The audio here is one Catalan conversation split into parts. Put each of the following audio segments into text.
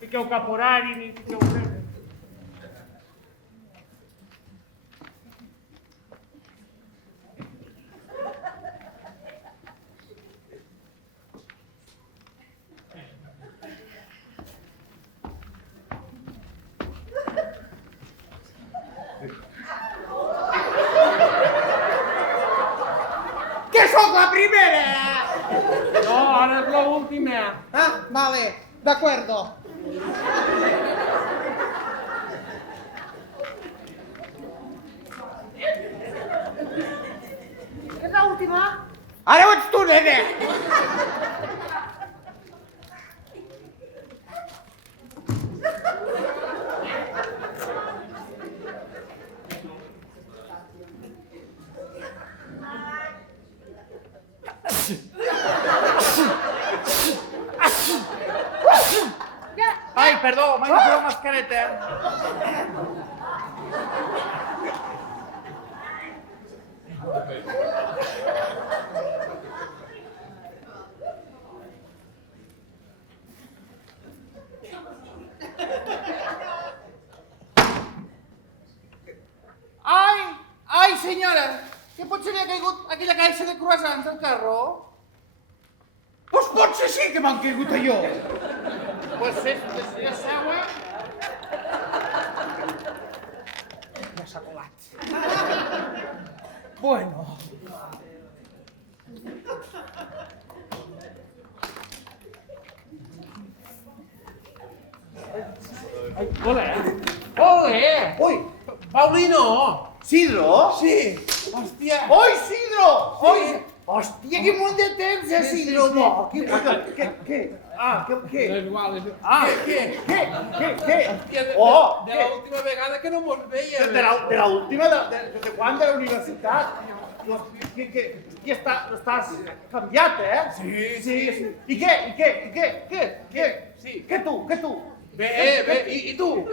Fiqueu caporari, ni fiqueu res. Que sóc la primera! No, ara és l'última. Ah, vale, de acuerdo. És l'última? Ara ho ets tu, nene! Ai, perdó, m'he de fer la mascareta. Ai, senyora, que potser li ha caigut aquella caixa de croissants al carro? Doncs potser sí que m'han caigut a jo. Pues sí, ja seua. Ja s'ha colat. Bueno. Ole! Ole! Ui, Paulino! Sidro? Sí! Hòstia! Oi, Sidro! Oi! Sí. Hòstia, quin munt de temps, Sí, Sidro! sí, sí. Bo, què? Ah, què? És igual, és igual. Ah, Què? què? Hòstia, Oh, de l'última vegada que no mos veiem. de la última, de quan? De la universitat? Que estàs canviat, eh? Sí. I què? Sí. Què tu? Bé, i tu?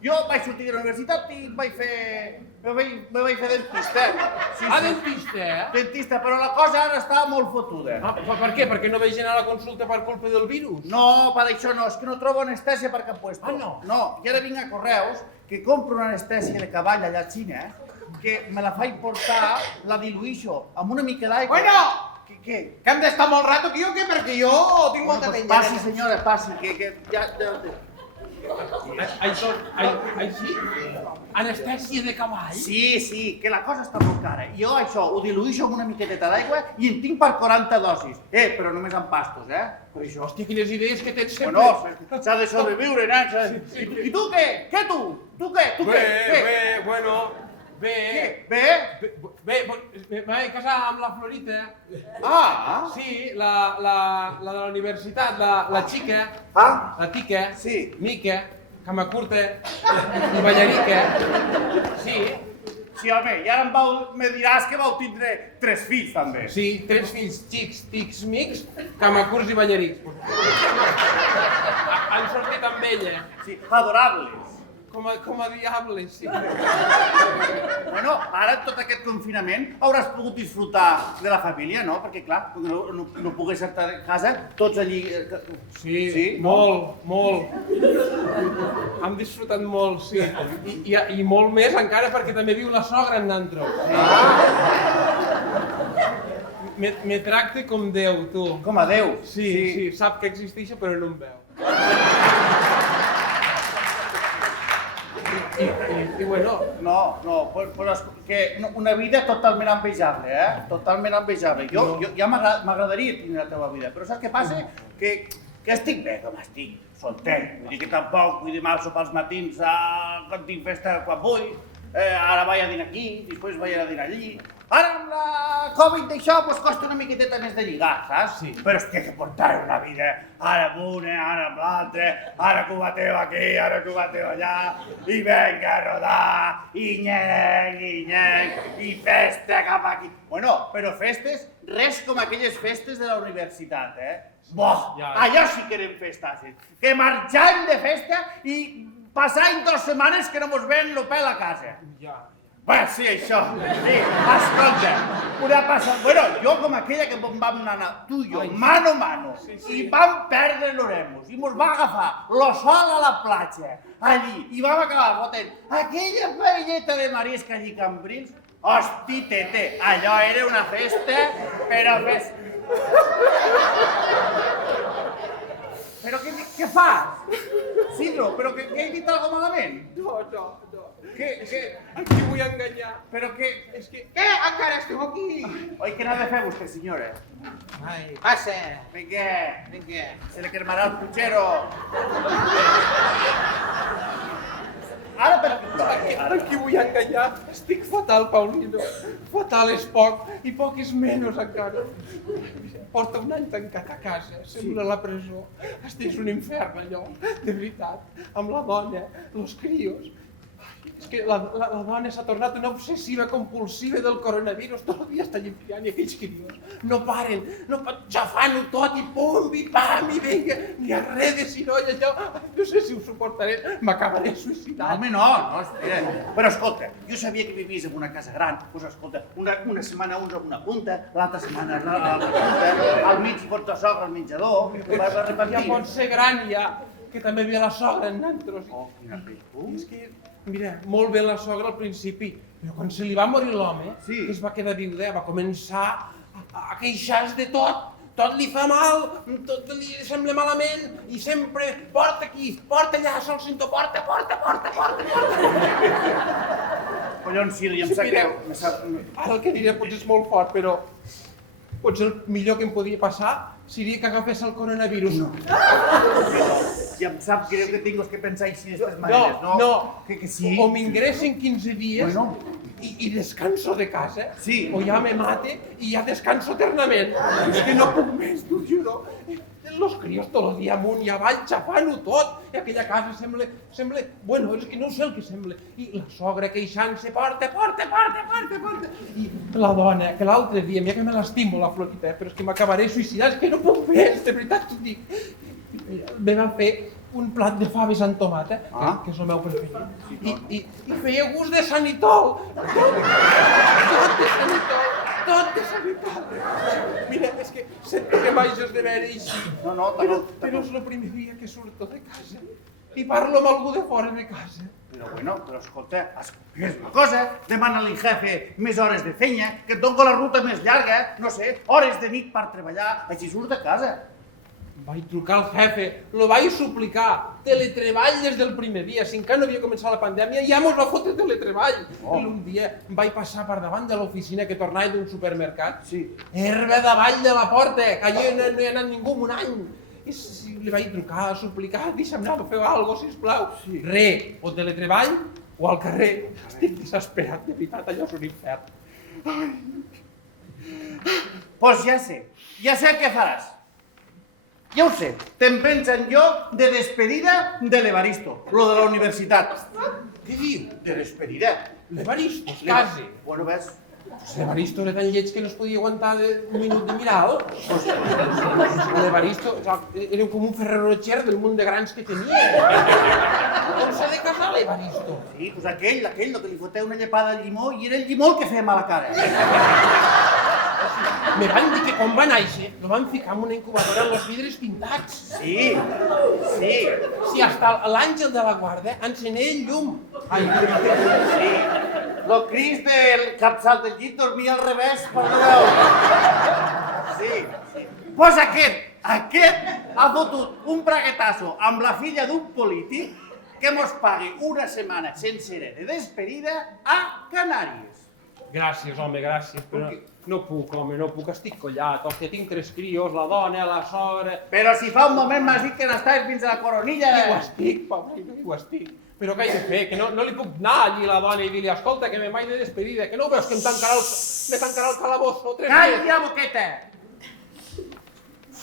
Jo vaig sortir de la universitat i me vaig fer dentista. Ah, dentista, eh? Dentista, però la cosa ara està molt fotuda. Ah, per què? Perquè no vaig anar a la consulta per culpa del virus? No, per això no, és que no trobo anestèsia per cap puesto. Ah, no? No, i ara vinc a Correus, que compro una anestèsia de cavall allà a Xina, que me la faig portar, la diluïxo amb una mica d'aigua. Bueno! Què? Que hem d'estar molt rato aquí o què? Perquè jo tinc molta feina. Passi, senyora, passi, que ja... Això, així? Anestèsia de cavall? Sí, que la cosa està molt cara. Jo això ho diluïxo amb una miqueteta d'aigua i en tinc per 40 dosis. Però només amb pastos, Per això. Hòstia, quines idees que tens sempre. Bueno, s'ha de sobreviure, nen. I tu què? Què tu? Tu què? Bé, bueno, bé. Bé? Me vaig casar amb la Florita. Ah! Sí, la de la universitat, la xica, Ah? la tica, Sí. mica, cama curta i ballarica. Sí, Sí, home, i ara me diràs que vau tindre 3 fills, també. sí, 3 fills xics, tics, mics, cama curts i ballarics. Han sortit amb ella, Sí, adorables. com a diables, sí. Bueno, ara, en tot aquest confinament, hauràs pogut disfrutar de la família, no? Perquè, clar, no pogués estar a casa, tots allí... Sí, molt. Hem disfrutat molt, sí. I molt més encara perquè també viu la sogra en Nantro. Me tracta com Déu, tu. Com a Déu. Sí, sap que existeix però no em veu. I bueno, No, pues que una vida totalment envejable, Totalment envejable. Jo ja m'agradaria tenir la teva vida, però saps què passa? Que estic bé com estic, solter. Vull dir que tampoc vull dir mal sopar als matins quan tinc festa quan vull. Ara vaig a dinar aquí, després vaig a dinar allí. Ara amb la Covid d'això costa una miqueteta més de lligar, saps? Sí. Però és que portar una vida, ara amb una, ara amb l'altra, ara cubateu aquí, ara cubateu allà, i venga a rodar, i nyec, i festa cap aquí. Bueno, però festes, res com aquelles festes de la universitat, Boh, allò sí que eren festasses. Que marxàvem de festa i passàvem 2 setmanes que no mos ven el pèl a casa. Bé, sí, això. Sí, escolta, una passa... Bueno, jo com aquella que vam anar, tu i jo, mano a mano, i vam perdre l'oremus, i mos va agafar lo sol a la platja, allí, i vam acabar fotent aquella paelleta de marisc allí a Cambrils. Hosti, tete, allò era una festa, però festa... Però què fas? Sidro, però que he dit alguna cosa malament? no. Què? Aquí vull enganyar. Però què? És que... Què? Encara esteu aquí? Oi, què n'ha de fer vostè, senyora? Ai, passa. Vinga, se le cremarà el puchero. Ara per què plora? Ara aquí vull enganyar. Estic fatal, Paulino. Fatal és poc, i poc és menys encara. Porta un any tancat a casa, sembla la presó. Estic un infern, allò, de veritat. Amb la dona, els crios. És que la dona s'ha tornat una obsessiva compulsiva del coronavirus. Tot el dia està limpiant i aquells crios no paren, xafant-ho tot i pum, i pam, i vinga, ni a res de sinoll, allò. No sé si ho suportaré, m'acabaré suïcidant. Home, no, espera. Però escolta, jo sabia que vivies en una casa gran. Doncs escolta, una setmana uns a una punta, l'altra setmana a l'altra punta, al mig hi pots la sogra al menjador, va repartir. Ja pot ser gran, ja, que també ve la sogra en nantros. Oh, quina pell. És que, mira, molt bé la sogra al principi, però quan se li va morir l'home, que es va quedar viuda, va començar a queixar-se de tot. Tot li fa mal, tot li sembla malament, i sempre porta aquí, porta allà, sol cinto, porta. Collons, Sílvia, em sap greu. Ara el que diré potser és molt fort, però potser el millor que em podia passar seria que agafés el coronavirus. I em sap greu que tinguis que pensar així d'aquestes maneres, no? No, que sí. O m'ingressen 15 dies i descanso de casa, o ja me mate i ja descanso eternament. És que no puc més, t'ho juro. Los crios tot el dia amunt i avall, xafant-ho tot. I aquella casa sembla... Bueno, és que no sé el que sembla. I la sogra queixant-se, porta. I la dona, que l'altre dia, mira que me l'estimo, la Florita, però és que m'acabaré suïcidant, és que no puc més, de veritat t'ho dic. Me va fer un plat de faves amb tomata, que és el meu preferit, i feia gust de sanitol. Tot de sanitol. Mira, és que sento que m'hages de veure així. Però és el primer dia que surto de casa i parlo amb algú de fora de casa. Però escolta, és una cosa, demana-li al jefe més hores de feina, que et dono la ruta més llarga, no sé, hores de nit per treballar, així surt de casa. Vaig trucar al jefe, lo vaig suplicar, teletreball des del primer dia, si encara no havia començat la pandèmia, ja mos va fotre teletreball. I un dia vaig passar per davant de l'oficina que tornava d'un supermercat, herba davall de la porta, que allà no hi ha anat ningú en un any. I li vaig trucar, suplicar, deixa'm anar, feu alguna cosa, sisplau. Re, o teletreball o al carrer. Estic desesperat, de veritat, allò és un infern. Doncs ja sé què faràs. Ja ho sé, te'n pensen jo de despedida de l'Evaristo, lo de la universitat. Què diu? De despedida. L'Evaristo, es case. Bueno, ves. L'Evaristo era tan lleig que no es podia aguantar un minut de mirar-lo. L'Evaristo era com un Ferrero Rocher del munt de grans que tenia. Com s'ha de casar l'Evaristo? Sí, doncs aquell, el que li foté una llepada de llimó, i era el llimó el que feia mala cara. Me van dir que quan va néixer lo van ficar en una incubadora amb els vidres pintats. Sí. Sí, hasta l'àngel de la guarda encenia el llum. Sí. Lo Cris del capçal del llit dormia al revés per no veure. Sí. Pues aquest ha fotut un braguetazo amb la filla d'un polític que mos pagui una setmana sencera de despedida a Canàries. Gràcies, home, gràcies, però no puc, home, no puc, estic collat. Hòstia, tinc 3 crios, la dona, la sogra... Però si fa un moment m'has dit que n'estaves fins a la coronilla... I ho estic, Paulina, i ho estic. Però què he de fer? Que no li puc anar allí a la dona i dir-li, escolta, que me vaig de despedida, que no veus que me tancarà el calabozo 3 dies? Calla, boqueta!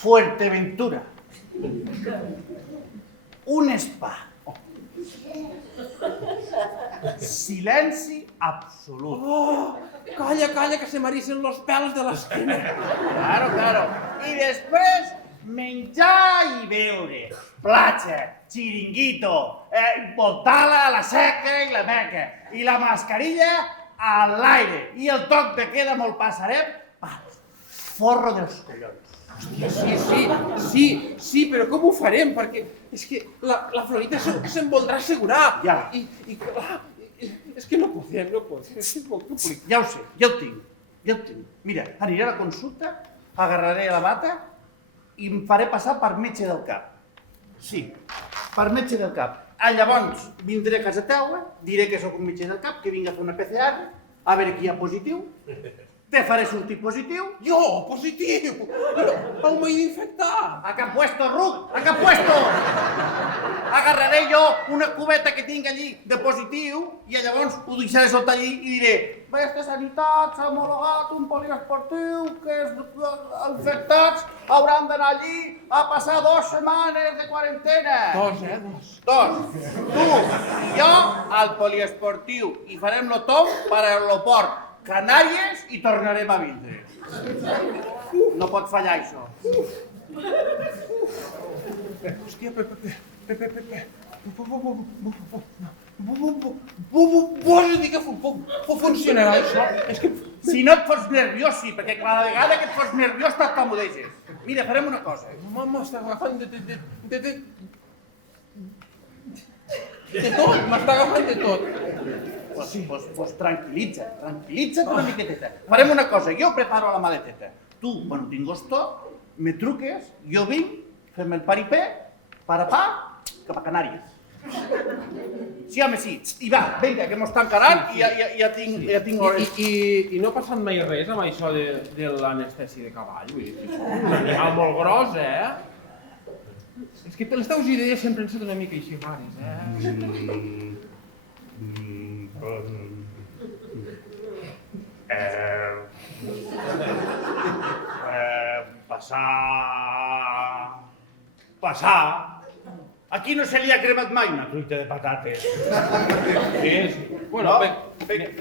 Fuerteventura. Un spa. Silenci absolut. Oh, calla, que se m'arricen los pèls de l'esquena. Claro. I després, menjar i beure. Platja, xiringuito, voltar-la a la seca i la meca. I la mascarilla a l'aire. I el toc de queda molt passarem al forro dels collons. Hòstia, sí, però com ho farem? Perquè és que la Florita se'n voldrà assegurar. Ja. I clar, és que no podem, és molt complicat. Ja ho sé, ja ho tinc. Mira, aniré a la consulta, agarraré la bata i em faré passar per metge del cap. Sí, per metge del cap. Llavors vindré a casa teua, diré que sóc un metge del cap, que vinc a fer una PCR, a veure qui hi ha positiu. Te faré sortir positiu. Jo, positiu! Però on m'he d'infectar? A cap puesto, Ruc, a cap puesto! Agarraré jo una cubeta que tinc allí de positiu i llavors ho deixaré sota allí i diré Vesta Sanitat s'ha homologat un poliesportiu que els infectats hauran d'anar allí a passar 2 setmanes de quarantena. 2. 2. Tu i jo al poliesportiu i farem lo tom per a l'aeroport Canàries i tornarem a vindre. No pot fallar això. Hòstia, vols dir que funcionarà això? És que... Si no et fos nerviós, sí, perquè cada vegada que et fos nerviós t'atamudeges. Mira, farem una cosa. M'està agafant de tot, m'està agafant de tot. Pues tranquil·litza't una miqueteta. Farem una cosa, jo preparo la maleteta. Tu, quan ho tingues tot, me truques, jo vinc, fem el paripé, cap a Canàries. Sí, home, sí. I va, vinga, que mos tancaran i ja tinc hores. I no ha passat mai res amb això de l'anestèsia de cavall? Vull dir, és un animal molt gros, És que les teves idees sempre han estat una mica així rares, Passar. Aquí no se li ha cremat mai una truita de patates. Sí. Bueno, Tira.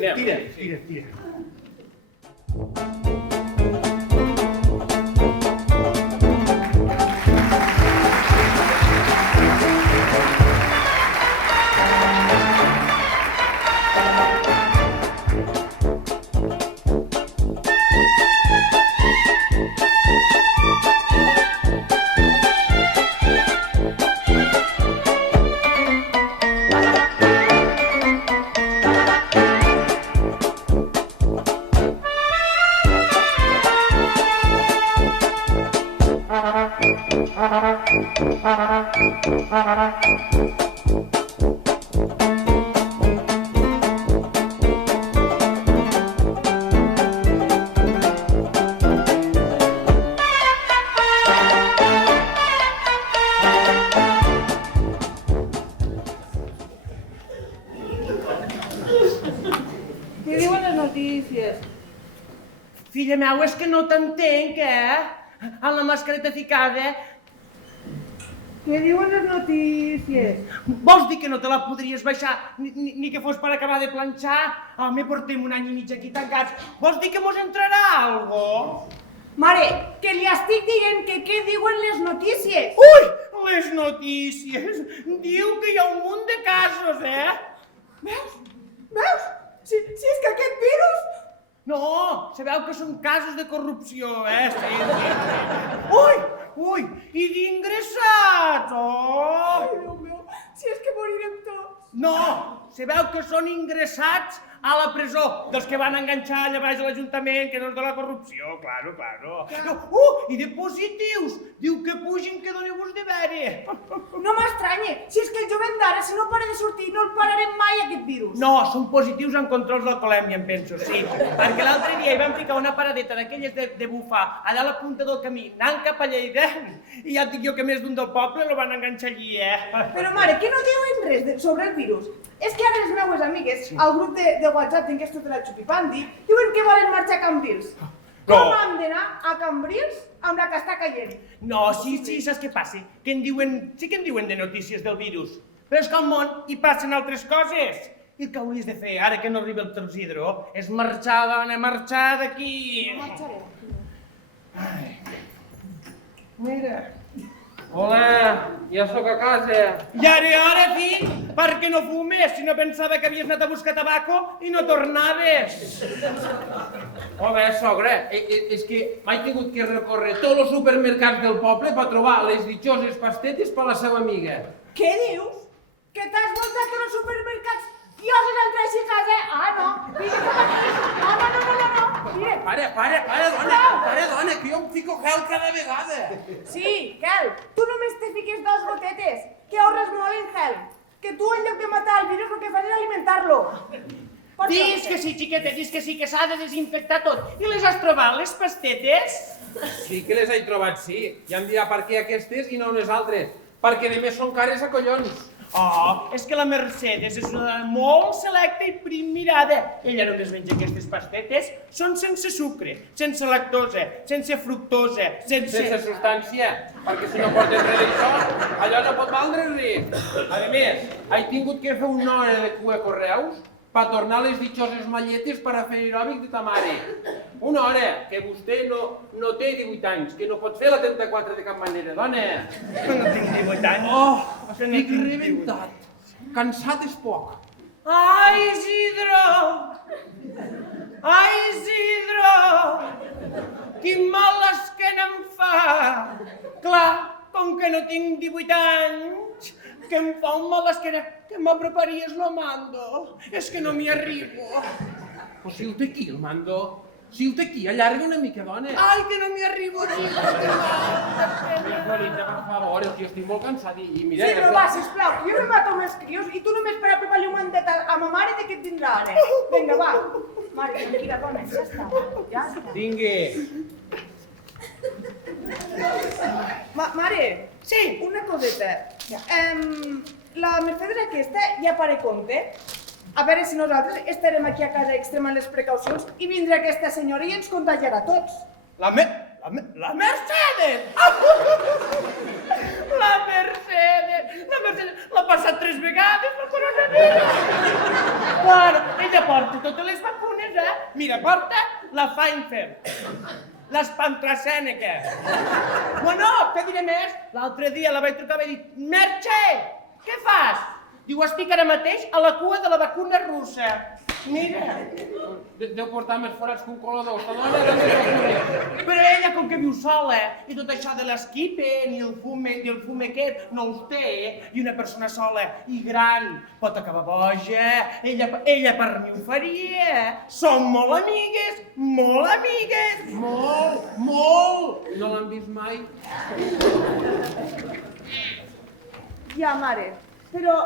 Què diuen les notícies? Filla meu, és que no t'entenc, Amb la mascareta ficada. Què diuen les notícies? Vols dir que no te la podries baixar ni que fos per acabar de planxar? Home, portem un any i mig aquí tancats. Vols dir que mos entrarà algo? Mare, que li estic dient que què diuen les notícies? Ui, les notícies! Diu que hi ha un munt de casos, Veus? Si és que aquest virus... No, sabeu que són casos de corrupció, Sí. Ui, i d'ingressats, Ai, Déu meu, si és que morirem tots. No, sabeu que són ingressats a la presó dels que van enganxar allà baix a l'Ajuntament, que no és de la corrupció, claro. I de positius, diu que pugin, que doneu-vos de veure. No m'estranye, si és que el jovent d'ara, si no para de sortir, no el pararem mai, aquest virus. No, són positius en controls d'alcoholèmia, em penso, sí. Perquè l'altre dia hi van ficar una paradeta d'aquelles de bufar allà a la punta del camí, anant cap a Lleida, i ja et dic jo que més d'un del poble el van enganxar allí, Però, mare, que no diuen res sobre el virus? És que ara les meues amigues, al grup de WhatsApp en què és tota la xupipandi, diuen que volen marxar a Cambrils. Com hem d'anar a Cambrils amb la que està caient? No, sí, saps què passa? Sí que en diuen de notícies del virus, però és que al món hi passen altres coses. I el que hauries de fer, ara que no arriba el Transidro, és marxar, dona, marxar d'aquí. Marxaré. Mira. Hola, ja sóc a casa. I ara, fill, perquè no fumes, si no pensava que havies anat a buscar tabaco i no tornaves. Home, sogra, és que m'he tingut que recórrer tots els supermercats del poble per trobar les ditxoses pastetes per la seva amiga. Què dius? Que t'has voltat tots els supermercats i oses entrar així a casa? No. Vinga, cap aquí. No. Mira. Para, dona, que jo em fico gel cada vegada. Sí, gel. Tu només te fiques 2 gotetes, que ahorres molt en gel. Que tu, en lloc de matar el virus, el que fas és alimentar-lo. Dis que sí, xiqueta, dis que sí, que s'ha de desinfectar tot. I les has trobat, les pastetes? Sí que les he trobat, sí. Ja em dirà per què aquestes i no unes altres. Perquè a més són cares a collons. Oh, és que la Mercedes és una dona molt selecta i primmirada. Ella només menja aquestes pastetes. Són sense sucre, sense lactosa, sense fructosa, sense substància, perquè si no portes res d'això, allò no pot valdre res. A més, he tingut que fer una hora de cua a correus per tornar les ditxoses malletes per a fer aeròbic de ta mare. Una hora, que vostè no té 18 anys, que no pot fer la 34 de cap manera, dona. No tinc 18 anys. Oh, estic rebentat. Cansat és poc. Ai, Isidro! Ai, Isidro! Quin mal l'esquena em fa! Clar, com que no tinc 18 anys, que em fa un mal l'esquena, que m'aproparies lo mando. És que no m'hi arribo. Però si el té aquí, el mando. Si el té aquí, allarga una mica, dona. Ai, que no m'hi arribo, Isidro, que mal. Florita, per favor, que jo estic molt cansat i mira... Sí, però va, sisplau, jo me mato amb els crios i tu només per apropar-li un mandet a ma mare de què et vindrà ara. Vinga, va. Mare, tranquil·la, dona, ja està. Ja està. Tingui. Mare, Sí. una coseta. La Mercedes aquesta ja pare compte. A veure si nosaltres estarem aquí a casa extremant les precaucions i vindrà aquesta senyora i ens contagiarà a tots. La Mercedes! La Mercedes l'ha passat 3 vegades, la coronavirus! Claro, ella porta totes les vacunes, Mira, porta la Pfizer, l'AstraZeneca. Bueno, què diré més? L'altre dia la vaig trucar i vaig dir: Merche, què fas? Diu, estic ara mateix a la cua de la vacuna russa. Mira. Deu portar més forats que un colador, esta dona de les vacunes. Però ella, com que viu sola, i tot això de l'esquipen i el fum aquest, no els té, i una persona sola i gran pot acabar boja, ella per mi ho faria. Som molt amigues, molt amigues. Molt! No l'han vist mai? Ja, mare, però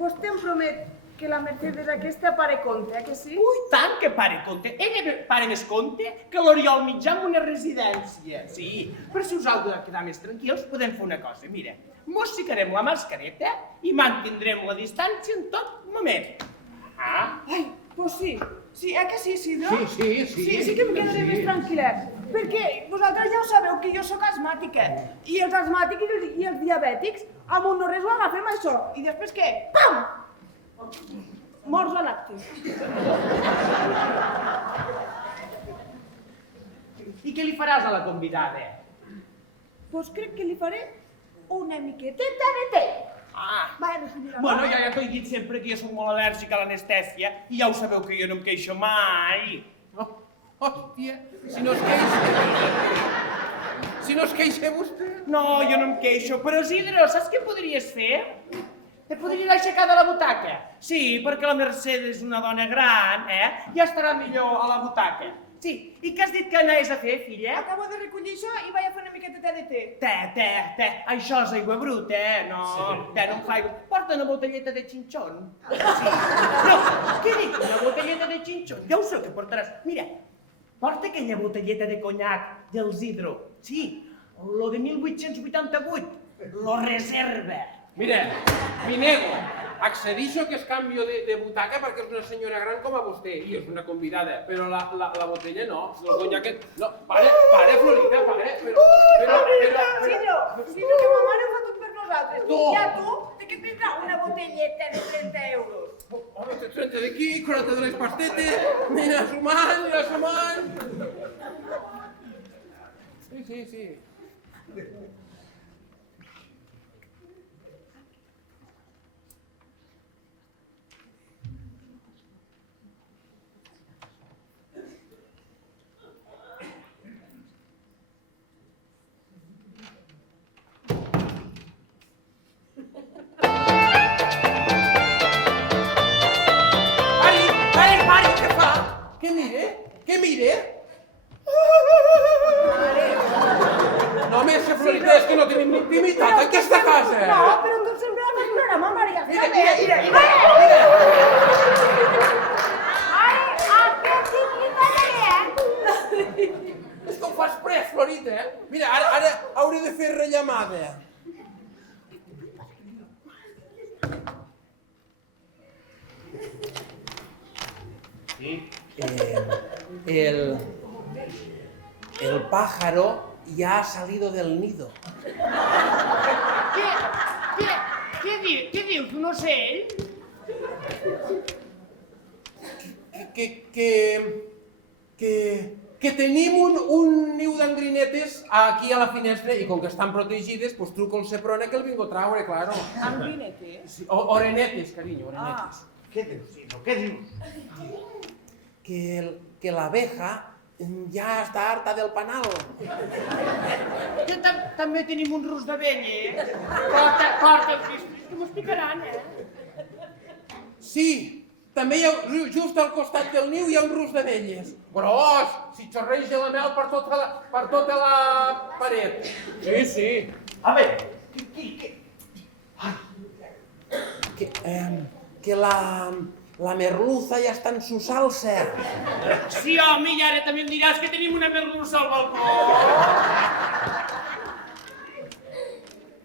vostè em promet que la Mercedes aquesta pare compte, que sí? Ui, tant que pare compte. Ella pare més compte que l'Oriol Mitjà en una residència. Sí, però si us heu de quedar més tranquils, podem fer una cosa. Mira, mos ficarem la mascareta i mantindrem la distància en tot moment. Ai, doncs sí. Sí, que sí, Isidro? Sí. Sí que em quedaré més tranquil·la. Perquè vosaltres ja ho sabeu que jo sóc asmàtica. I els asmàtics i els diabètics amb un no res ho agafem això. I després què? Pam! Morts a l'acte. I què li faràs a la convidada? Doncs crec que li faré una miqueteta de té. Vaja, senyora. Bueno, ja t'ho he dit sempre que jo soc molt al·lèrgica a l'anestèsia i ja ho sabeu que jo no em queixo mai. Hòstia, si no es queixa... Si no es queixa vostè... No, jo no em queixo, però Isidro, saps què podries fer? Te podria aixecar de la butaca? Sí, perquè la Mercè és una dona gran, ja estarà millor a la butaca. Sí, i què has dit que anaves a fer, filla? Acabo de recollir això i vaig a fer una miqueta de té. Te, això és aigua bruta, no? Te, no em fa aigua. Porta una botelleta de xinxón. Sí. No, què dic? Una botelleta de xinxón? Ja ho sé que portaràs. Mira, porta aquella botelleta de conyac dels Hidro. Sí, lo de 1888. Lo reserva. Mira, mi nego. Accedixo que és canvio de butaca perquè és una senyora gran com a vostè i és una convidada, però la botella no, el conyaquet... No, pare, Florida, pare, però... Sidro, que ma mare ho fa tot per nosaltres. Tu! I a tu, de què et vindrà una botelleta de 30 euros? Home, 30 d'aquí, 40 de les pastetes, mira sumant. Sí. Què mire? No, més Florida, és que no tenim intimitat en aquesta casa. No, però tu sempre la fas programa, Maria. Mira. Mare, aquest intimitat És que ho fas pres, Florida. Mira, ara hauré de fer rellamada. El pájaro ya ha salido del nido. Què dius, un ocell? Que tenim un niu d'engrinetes aquí a la finestra i com que estan protegides, pues truco al Seprona que el vingo a traure, claro. Engrinetes? Sí, orenetes, carinyo, orenetes. Què dius, Sidro, què dius? Que la abeja ja està harta del panal. També tenim un rus d'abella, Porta els bisbis, que m'ho explicaran, Sí, també hi ha, just al costat del niu hi ha un rus d'abelles. Gros, si xorreja la mel per tota la paret. Sí. A veure, Que la merluza ja està en su salsa. Sí, home, i ara també em diràs que tenim una merluça al balcó.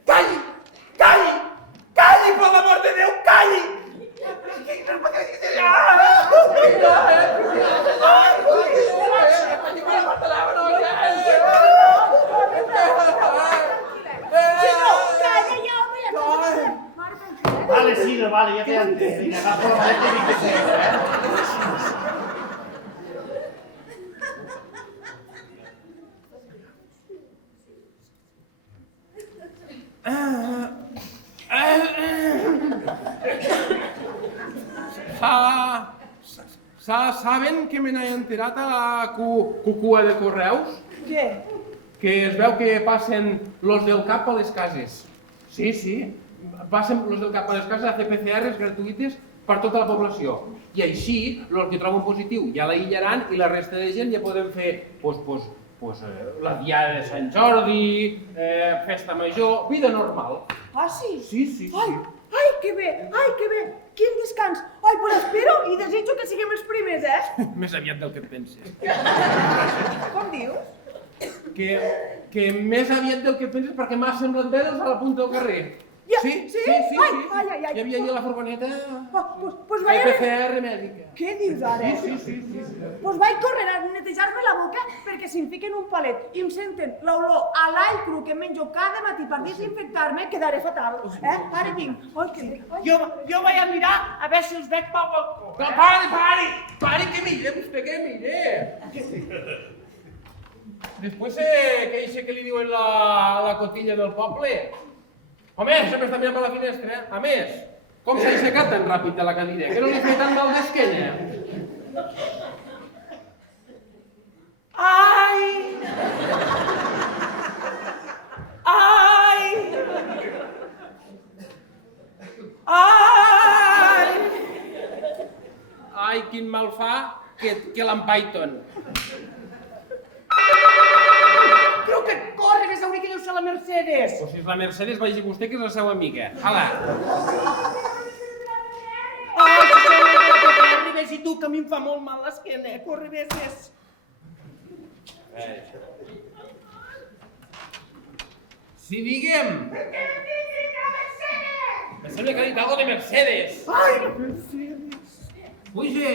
Calli, per l'amor de Déu, calli! Vale, Sidro, vale, ya te antes. Venga, agafo la maleta y que se Saben que me n'he enterat a la cua de correus? Què? Que es veu que passen los del CAP a les cases. Sí. Passen los del CAP a les cases a fer PCRs gratuïtes per tota la població. I així, els que troben positiu ja l'aïllaran i la resta de gent ja podem fer la diada de Sant Jordi, festa major, vida normal. Ah, sí? Sí. Ai, que bé, quin descans. Ai, pues espero i desitjo que siguem els primers, Més aviat del que et penses. Com dius? Que més aviat del que penses perquè m'ha semblat veure a la punta del carrer. Ja, Sí. Ai. Hi havia allà la furgoneta Pues vaig a... PCR mèdica. Què dius ara? Sí. Pues vaig córrer a netejar-me la boca perquè si em fiquen un palet i em senten l'olor a l'all cru que menjo cada matí per desinfectar-me, quedaré fatal. Ara vinc. Ai, que bé. Jo vaig a mirar a veure si els veig pel balcó. No, pare, que mire, vostè que mire. Després que eixe que li diuen la cotilla del poble. Home, sempre està mirant per la finestra. A més, com s'ha aixecat tan ràpid de la cadira? Que no li feia tan mal d'esquella? Ai! que l'Empaiton. Creu que corre més hauria que deu ser la Mercedes. O si és la Mercedes, vagi vostè que és la seva amiga. Hala. Ai, si sou la Ferri, ves i tu, que a mi em fa molt mal l'esquena. Corre, ves. Sí, digue'm. Me sembla que ha dit algo de Mercedes. Ai, la Mercedes. Puige.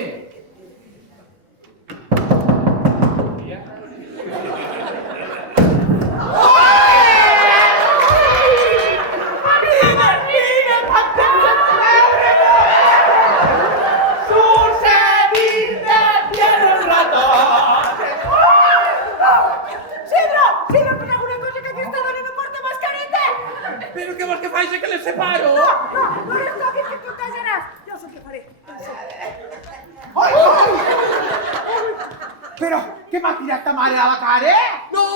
Sidro, per alguna cosa que aquesta dona no porta mascareta! Però què vols que faci, que les separo? No les toquis, que et contagiaràs! Jo sé què faré. Però què m'ha tirat ta mare a la cara? No!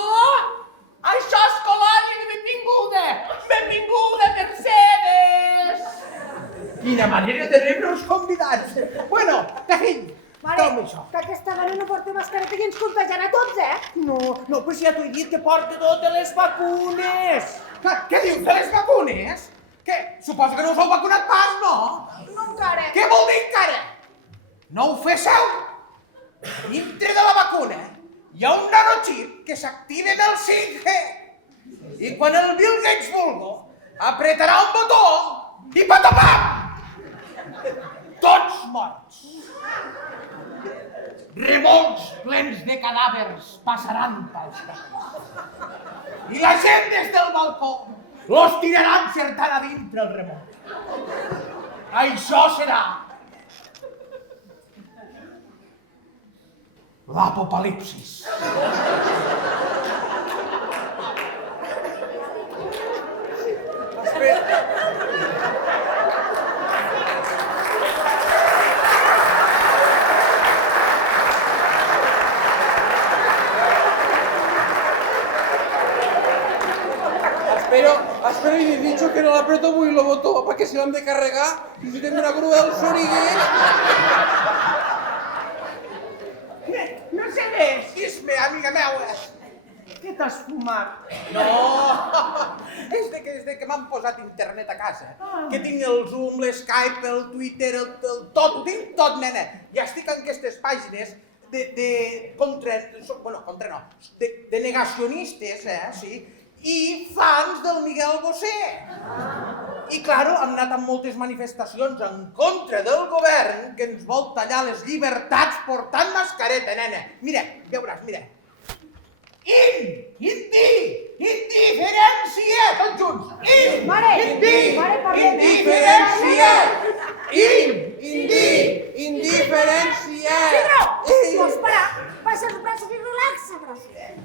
Això és colònia de benvinguda! Benvinguda, Mercedes! Quina manera de rebre els convidats! Bueno, fill, Mare, toma això. que aquesta dona no porta mascareta i ens contagiarà a tots, No, però si ja t'ho he dit que porta totes les vacunes! Què dius de les vacunes? Què? Suposo que no us heu vacunat pas, no? No encara. Què vol dir encara? No ho féssiu? Dintre de la vacuna hi ha un nanochip que s'activa del 5G i quan el Bill Gates vulgui apretarà un botó i patapam! Tots morts. Remolcs plens de cadàvers passaran pels carrers. I la gent des del balcó los tiraran certant a dintre el remolc. Això serà l'apocalipsis. Espero y he dicho que no la aprieto muy lo botó, para que se lo han de carregar y si tengo una grúa del soriguer. Mercedes, Dis-me, amiga meua. què t'has fumat? No, és de que m'han posat internet a casa, que tinc el Zoom, l'Skype, el Twitter, el tot, ho tinc tot, nena. Ja estic en aquestes pàgines de negacionistes, sí, i fans del Miguel Bosé. I, claro, hem anat amb moltes manifestacions en contra del govern que ens vol tallar les llibertats portant mascareta, nena. Mira, veuràs, mira. Indiferència, tots junts. Mare, parlem, Indiferència. Indiferència. Sidro, vols parar? Baixa els braços i relaxa, gràcies.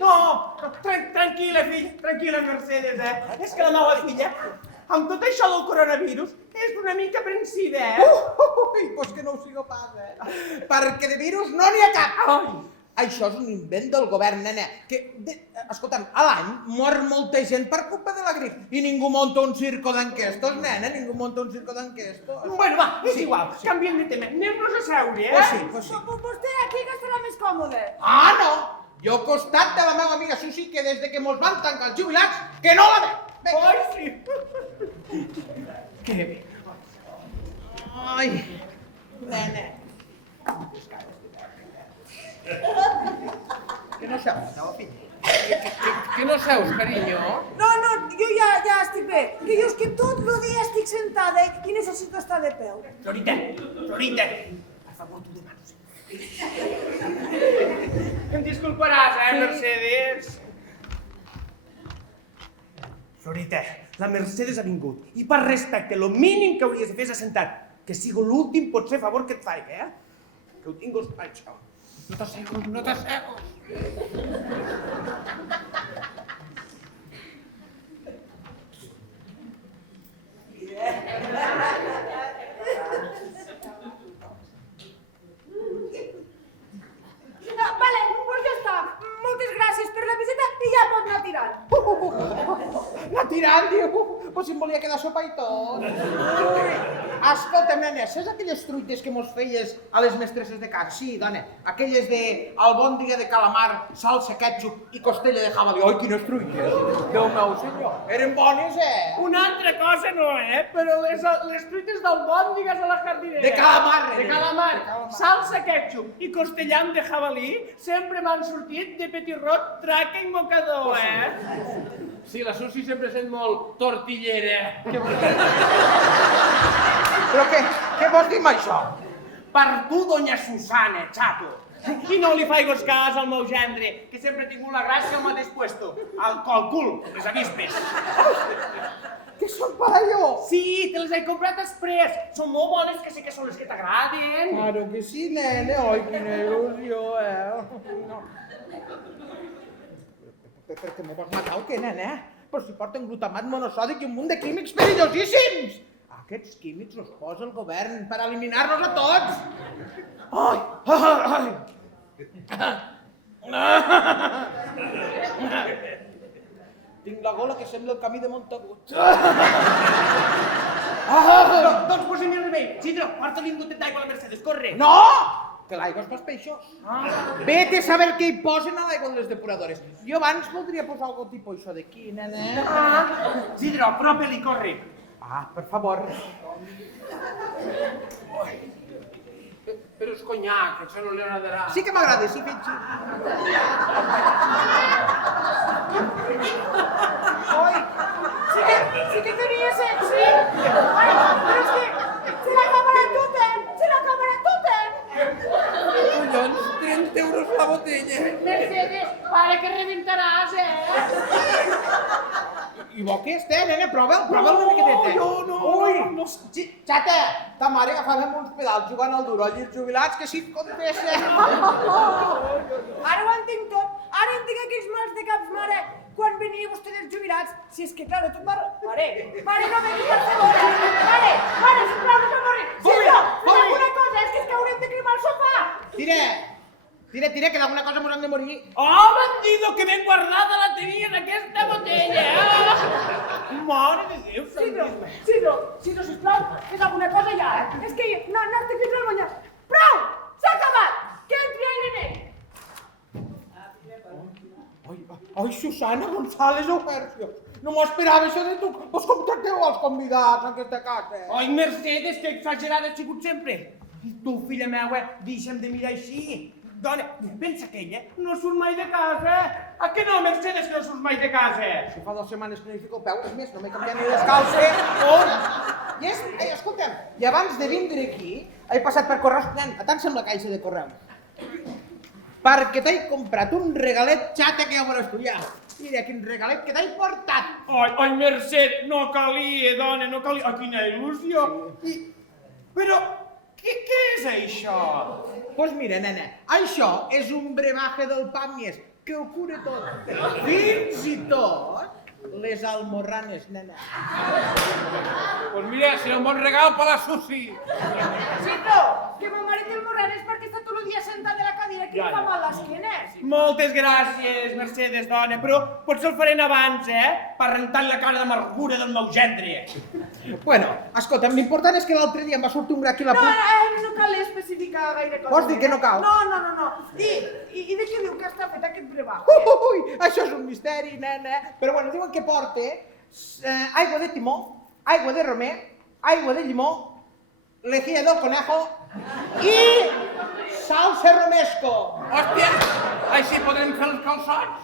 No, tranquil·la, fill, tranquil·la, Mercedes, És que la meva filla, amb tot això del coronavirus, és una mica aprensiva, Ui, doncs que no ho sigo pas, perquè de virus no n'hi ha cap. Això és un invent del govern, nena, que, escolta'm, a l'any mor molta gent per culpa de la grip i ningú monta un circo d'enquestos, nena, ningú monta un circo d'enquestos. Bueno, va, és igual, canviem de tema, anem-nos a seure, Pues sí. Vostè aquí que estarà més còmode. Ah, no! Jo al costat de la meva amiga Susi, que des de que mos van tancar els jubilats, que no la veig. Ai, sí. Que bé. Ai, nena. Que no seus, no, fill? Que no seus, carinyo? No, jo ja estic bé. Que jo és que tot el dia estic sentada i necessito estar de peu. Florita, per favor, tu de manos. Em disculparàs, Mercedes? Florita, la Mercedes ha vingut i per respecte, lo mínim que hauries de fer és assentar. Que sigui l'últim potser favor que et faig, Que ho tingues per això. No t'assegos, no t'assegos. Vale, doncs ja està. Moltes gràcies per la visita i ja pot anar tirant. Anar tirant, diu. si em volia quedar sopa i tot. Ui, escolta'm, nena, saps aquelles truites que mos feies a les mestresses de casa? Sí, dona, aquelles de albòndiga de calamar, salsa, ketchup i costella de jabalí. Oi, quines truites! Déu meu senyor, eren bones, Una altra cosa no, però les truites d'albòndigues a la jardinera. De calamar, De calamar. Salsa, ketchup i costellam de jabalí sempre m'han sortit de petirrot, traca i mocador, Sí, la Susi sempre sent molt tortillera. Però què vols dir amb això? Per tu, doña Susana, xato. I no li faigos cas al meu gendre, que sempre ha tingut la gràcia al mateix puesto. Al cul, les avispes. Que són per allò? Sí, te les he comprat després. Són molt bones, que sé que són les que t'agraden. Claro que sí, nene. Ai, quina il·lusió, No. Per què me vols matar o què, nene? Però si porten glutamat monosòdic i un munt de químics perillosíssims! Aquests químics els posa el govern per eliminar-nos a tots! Ai! Tinc la gola que sembla el camí de Montagut. Doncs posem el remei. Sidro, porta-li un gotet d'aigua a la Mercedes, corre. No! Que l'aigua és pels peixos. Vete a saber què hi posen a l'aigua de les depuradores. Jo abans voldria posar algun tipus això d'aquí, nene. Sidro, apropa-li, corre. Per favor. Però és conyac, això no li agradarà. Sí que m'agrada, sí, Fetxi. Oi, sí que tenia sexy. Ai, però és que se l'acabarà tota, se l'acabarà tota. Collons, 30 euros la botella. Mercedes, para que reventaràs, I bo que és, nene, prova'l una miqueteta. No. Ui, xata, ta mare agafàvem uns pedals jugant al duro i els jubilats que si et contesten. Ara ho entenc tot. Ara entenc aquells mals de caps, mare, quan venia vostè dels jubilats. Si és que, clar, tot va... Mare, no venguis per favor. Mare, sisplau, no se'l morri. Silvio, fes alguna cosa, és que haurem de cremar el sofà. Tira, que d'alguna cosa mos hem de morir. Oh, bandido, que ben guardada la tenia en aquesta botella. Mare de Déu, Silvio, sisplau, fes alguna cosa ja, És que no estic fins al guanyar. Prou! S'ha acabat! Que entri el nene! Ai, Susana González Ofercio. No m'ho esperava això de tu. Vos com tracteu els convidats en aquesta casa? Ai, Mercedes, que exagerada has sigut sempre. I tu, filla meua, deixa'm de mirar així. Dona, pensa que ella no surt mai de casa. A què no, Mercedes, que no surt mai de casa? Si fa 2 setmanes que no hi fico el peu, és més, no m'he canviat ni les calces. I escolta'm, i abans de vindre aquí, he passat per correus, atensa'm la caixa de correu. Perquè t'he comprat un regalet xata que ja veuràs tu ja. Mira, quin regalet que t'he portat. Ai, Mercedes, no calia, dona, no calia. Ai, quina il·lusió. Però, què és això? Doncs mira, nena, això és un brebaje del Pàmies, que ho cura tot. Fins i tot les almorranes, nena. Pues mira, serà un bon regal per la Susi. Silvio, que mon marit el morrer és perquè està tot el dia sentat de la cadira que li fa mal l'esquena. Moltes gràcies, Mercedes, dona, però potser el farem abans, per rentar la cara d'amargura del meu gendre. Bueno, escolta'm, l'important és que l'altre dia em va sortir un gra aquí a la puta. No cal especificar gaire cosa. Vols dir que no cal? No. I de què diu que està fet aquest brebaje? Ui, això és un misteri, nena. Però bueno, diuen que porta aigua de timó, aigua de romer, aigua de llimó, lejía del conejo i salsa romesco. Hòstia, així podrem fer els calçots.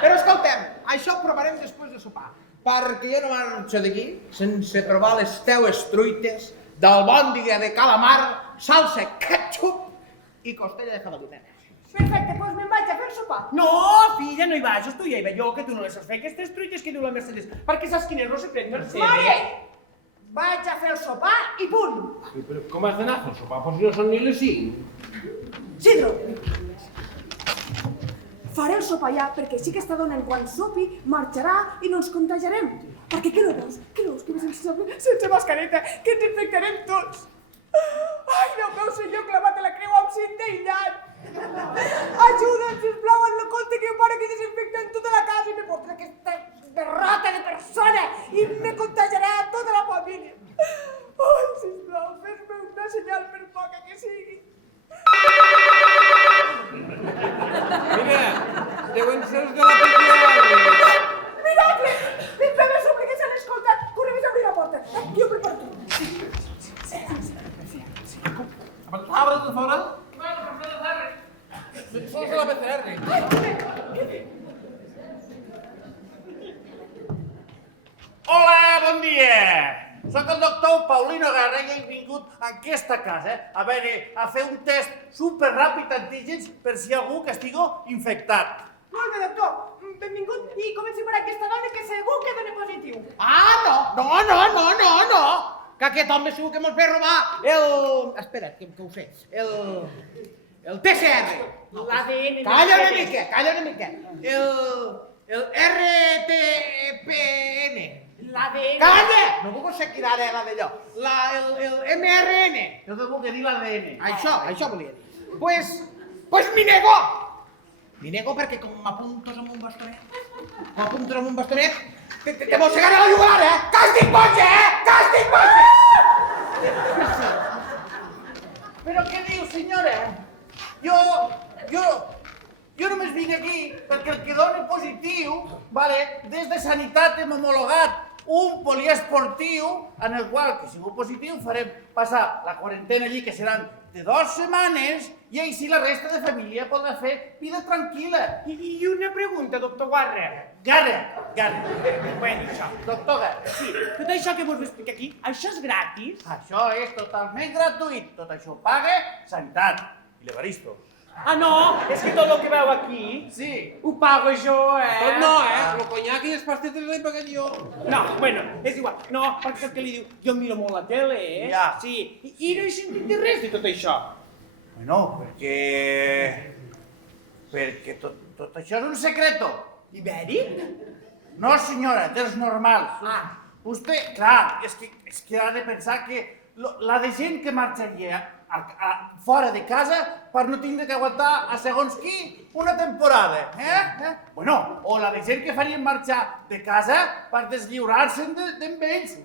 Però escolta'm, això ho provarem després de sopar, perquè jo no marxo d'aquí sense provar les teues truites d'albòndiga de calamar, salsa ketchup i costella de jabalí, nena. Perfecte, doncs me'n vaig a fer sopar. No, filla, no hi vagis, tu ja hi va jo, que tu no les saps fer aquestes truites que diu la Mercedes, perquè saps quin és el secret, Mercedes? Mare! Vaig a fer el sopar i punt. Sí, però com has d'anar a fer el sopar? Pues no són ni les 5. Sidro! Faré el sopar ja, perquè sí que està donant quan sopi, marxarà i no ens contagiarem. Perquè què no veus? Que sense mascareta, que ens infectarem tots. Ai, Déu meu senyor, clavat a la creu amb cinta aïllat. Ajuda'm, sisplau, en el compte que jo pare que desinfecten tota la casa i me porten aquesta perrota de persona i me contagiarà a tota la família. Ai, sisplau, fes-me una senyal per poca que sigui. Mira, deuen ser els de la PCR. Miracle! Les meves súpliques s'han escoltat. Corre, vés a obrir la porta. Jo obro per tu. Abres de fora? Sols de la PCR. Hola, bon dia! Soc el doctor Paulino Guerra i he vingut a aquesta casa a fer un test superràpid d'antígens per si hi ha algú que estigui infectat. Molt bé, doctor. Benvingut i comenci per aquesta dona que segur que dona positiu. Ah, no! Que aquest home segur que mos ve robar el... Espera't, que ho sé. El TCR. L'ADN. Calla una mica. El RTPN. L'ADN. Calla! No puc seguir ara la d'allò. El MRN. Jo que vull dir l'ADN. Això volia dir. Pues m'hi nego. M'hi nego perquè com m'apuntos amb un bastonet, te mossegaré la jugular, eh? Que estic boig, Però què diu, senyora? Jo només vinc aquí perquè el que doni positiu, des de Sanitat hem homologat un poliesportiu en el qual, que sigut positiu, farem passar la quarantena allí, que seran de 2 setmanes, i així la resta de família podrà fer vida tranquil·la. I una pregunta, doctor Guarra. Garra. Bueno, això. Doctor Garra. Sí, tot això que vos explica aquí, això és gratis? Això és totalment gratuït. Tot això ho paga Sanitat i l'Evaristo. Ah, no? És que tot el que veu aquí Sí. ho pago jo, Tot no, el conyac i les pastetes les he pagat jo. No, bueno, és igual. No, perquè el que li diu, jo miro molt la tele, Ja. Sí, i no he sentit de res de tot això. Bueno, perquè tot això és un secreto. Ibèric? No, senyora, dels normals. Ah. Vostè, clar, és que ha de pensar que la de gent que marxaria fora de casa per no tindre que aguantar a segons qui una temporada, Bueno, o la de gent que farien marxar de casa per deslliurar-se'n d'en ells,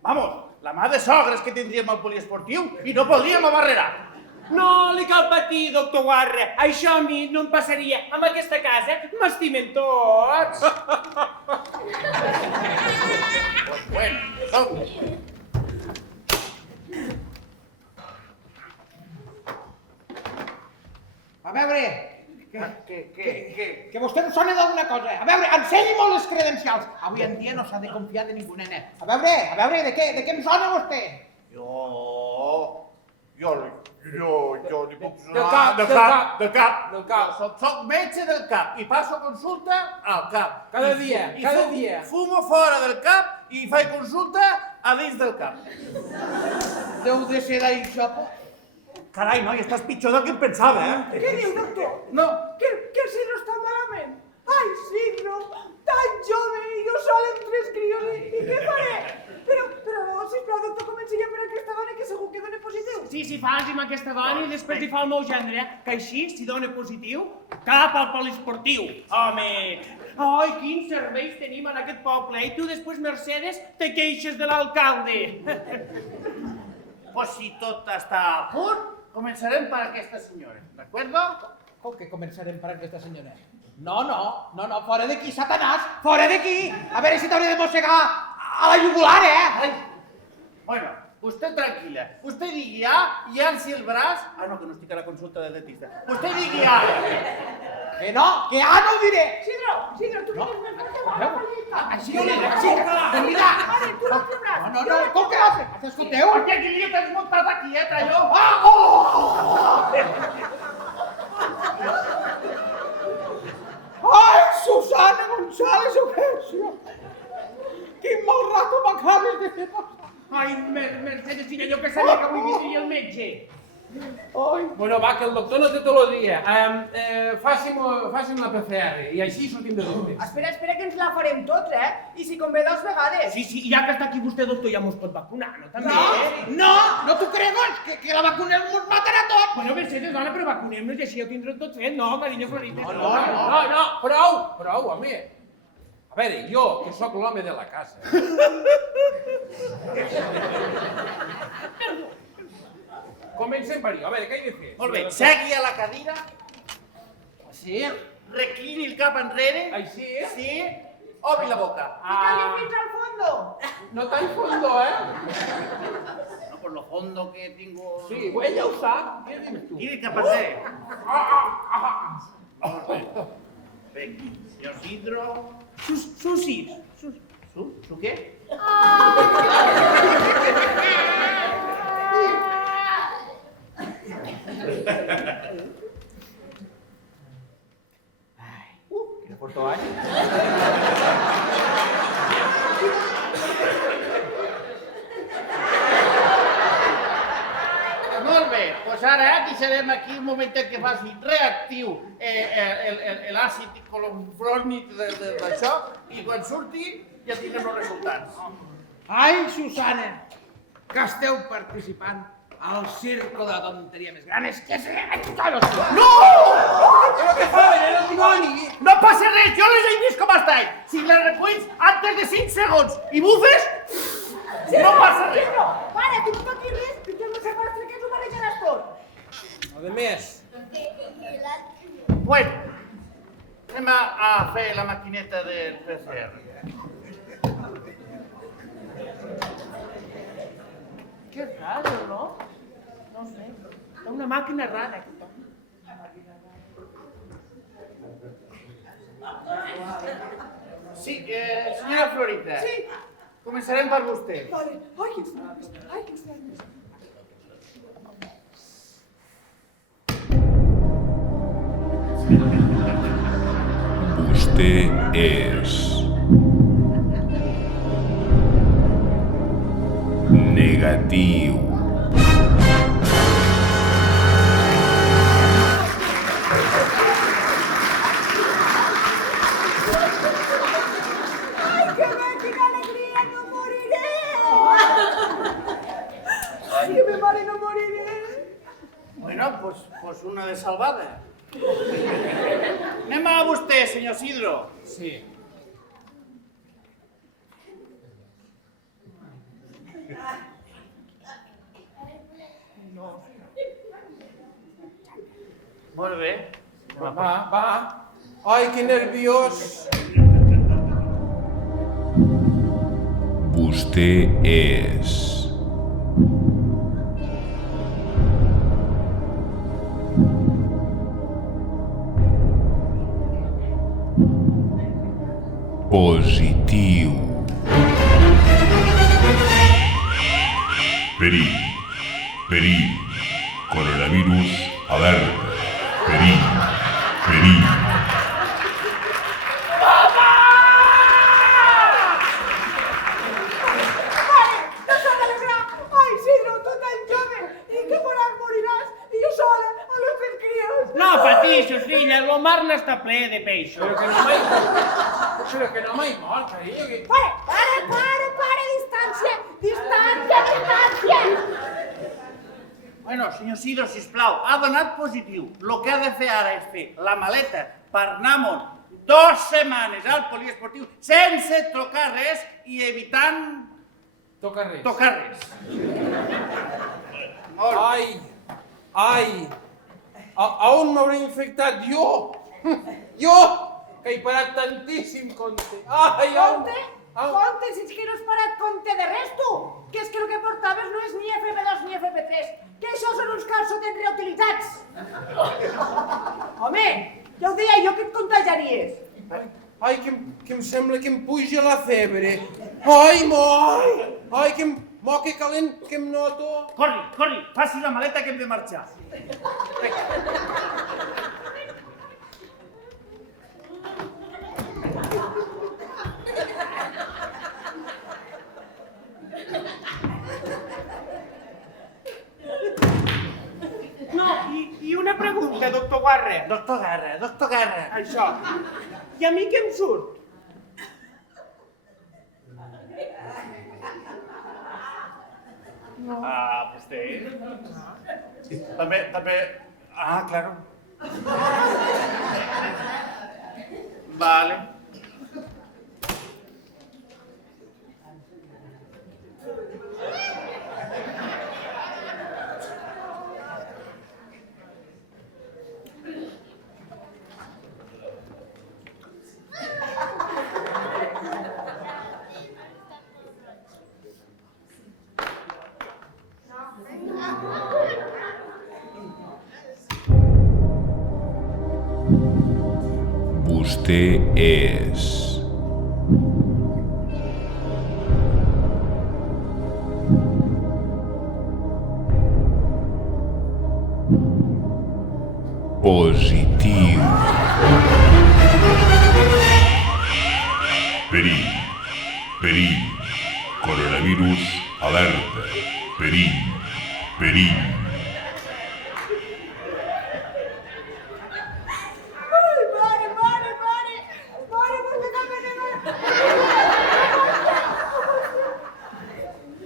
Vamos, la mà de sogres que tindríem al poliesportiu i no podríem abarrerar. No li cal patir, doctor Guarra. Això a mi no em passaria. En aquesta casa m'estimen tots. Bueno, som. A veure, Què? que vostè em sona d'alguna cosa. A veure, ensenyi-m'ho les credencials. Avui en dia no s'ha de confiar de ningú, nena. A veure, de què em sona vostè? Jo li puc Del cap, del cap. Del cap. Soc metge del cap i passo consulta al cap. Cada dia, cada dia. Fumo fora del cap i faig consulta a dins del cap. Deu de ser d'això. Carai, noi, estàs pitjor del que em pensava, Què diu, doctor? No. Que el Sidro està malament. Ai, Sidro, tan jove i jo sol amb 3 crios i què faré? Però, sisplau, doctor, comenci ja per aquesta dona que segur que dona positiu. Sí, faci amb aquesta dona i després li fa el meu gendre, que així, si dona positiu, cap al poliesportiu. Home, ai, quins serveis tenim en aquest poble. I tu després, Mercedes, te queixes de l'alcalde. Pues si tot està a punt, començarem per aquesta senyora, d'acord? Com que començarem per aquesta senyora? No, fora d'aquí, Satanàs, fora d'aquí! A veure si t'hauré de mossegar a la jugular, Ai. Bueno, usted tranquila. Usted digui A i alci el braç... Ah, no, que no estic a la consulta del dentista. Usted digui A. Que no, que no ho diré! Sidro, tu tens més fort que va. Així ho diré, així, doncs mira! Vale, tu l'altre braç. No, com que l'altre? Escolteu? Hòstia, quin lío t'has muntat aquí, tralló? Ai, Susana González Ogesio! Quin mal rato m'acabes de fer passar! Ai, Mercedes, filla, jo que sabia que avui vindria el metge. Ai, Bueno, va, que el doctor no té tot el dia. Faci'm la PCR i així sortim de dubtes. Espera, que ens la farem tots, I si convé 2 vegades. Sí, ja que està aquí vostè, doctor, ja mos pot vacunar, no? També, no t'ho cregues, que la vacuna ens matarà tot! Bueno, Mercedes, dona, però vacunem-nos i així ja ho tindrem tot fet, no, carinyo Florita? No, prou, home. A veure, jo, que sóc l'home de la casa. Comencem per jo, a veure, què he de fer? Molt bé, segui a la cadira, Sí? reclini el cap enrere. Així? Sí, obri la boca. Fica-li fins al fondo. No tan fondo, eh? No, por lo fondo que tengo... Sí, ella ho sap. Què dius tu? Tiri cap enrere. Molt bé. Vinga, senyor Sidro. Susis. Su què? Quina foto, eh? Molt bé, doncs ara deixarem aquí un momentet que faci reactiu l'àcid colofrònic d'això i quan surti ja tindrem els resultats. Ai, Susana, que esteu participant al circo de tonteria més gran. És que se... No! Però què fa, el dimoni? No passa res, jo les he vist com estan. Si les reculls antes de 5 segons i bufes, no passa res. Pedro, para, tu no toquis res, que jo no sé pas que ens ho marejaràs tot. A més, Bueno, anem a fer la maquineta del PCR. Qué raro, ¿no? No sé. Es una máquina rara. Sí, senyora Florita. Sí. Començarem per vostè. Vale. Ai, quins nervis. Ai, quins nervis. Vostè és negatiu. Ai, que bé, quina alegria, no moriré! Ai, que bé, mare, no moriré! Bueno, pues una de salvada. Anem a vostè, senyor Sidro. sí. Molt bé. Va. Ai, que nerviós. Vostè és positiu. Perill. Coronavirus alerta. Perill. Mare, no s'ha d'alegrar! Ai, Sidro, tu tan jove! I que moriràs! I jo sola, a los tres crios! No patixos, filla, el mar n'està ple de peixos. Però que no m'hi mort, carinyo. Que... Pare, distància! Distància! Bueno, senyor Sidro, sisplau, ha donat positiu. Lo que ha de fer ara és fer la maleta per anar-me'n 2 setmanes al poliesportiu sense tocar res i evitant Toca res. tocar res. Molt bé. Ai. A on m'hauré infectat jo? Jo, que he parat tantíssim compte. Ai, Compte, si és que no has parat compte de res, tu! Que és que el que portaves no és ni FP2 ni FP3, que això són uns calçotets reutilitzats! Home, ja ho deia jo que et contagiaries. Ai, que em sembla que em puja la febre. Ai, que calent que em noto. Corri, faci la maleta que hem de marxar. No, i una pregunta, doctor Guarre. Doctor Guerra. Això. I a mi què em surt? Vostè. També. Claro. Vale. Vostè és positiu. Perill, perill, coronavirus, alerta, perill, perill. Mare, perquè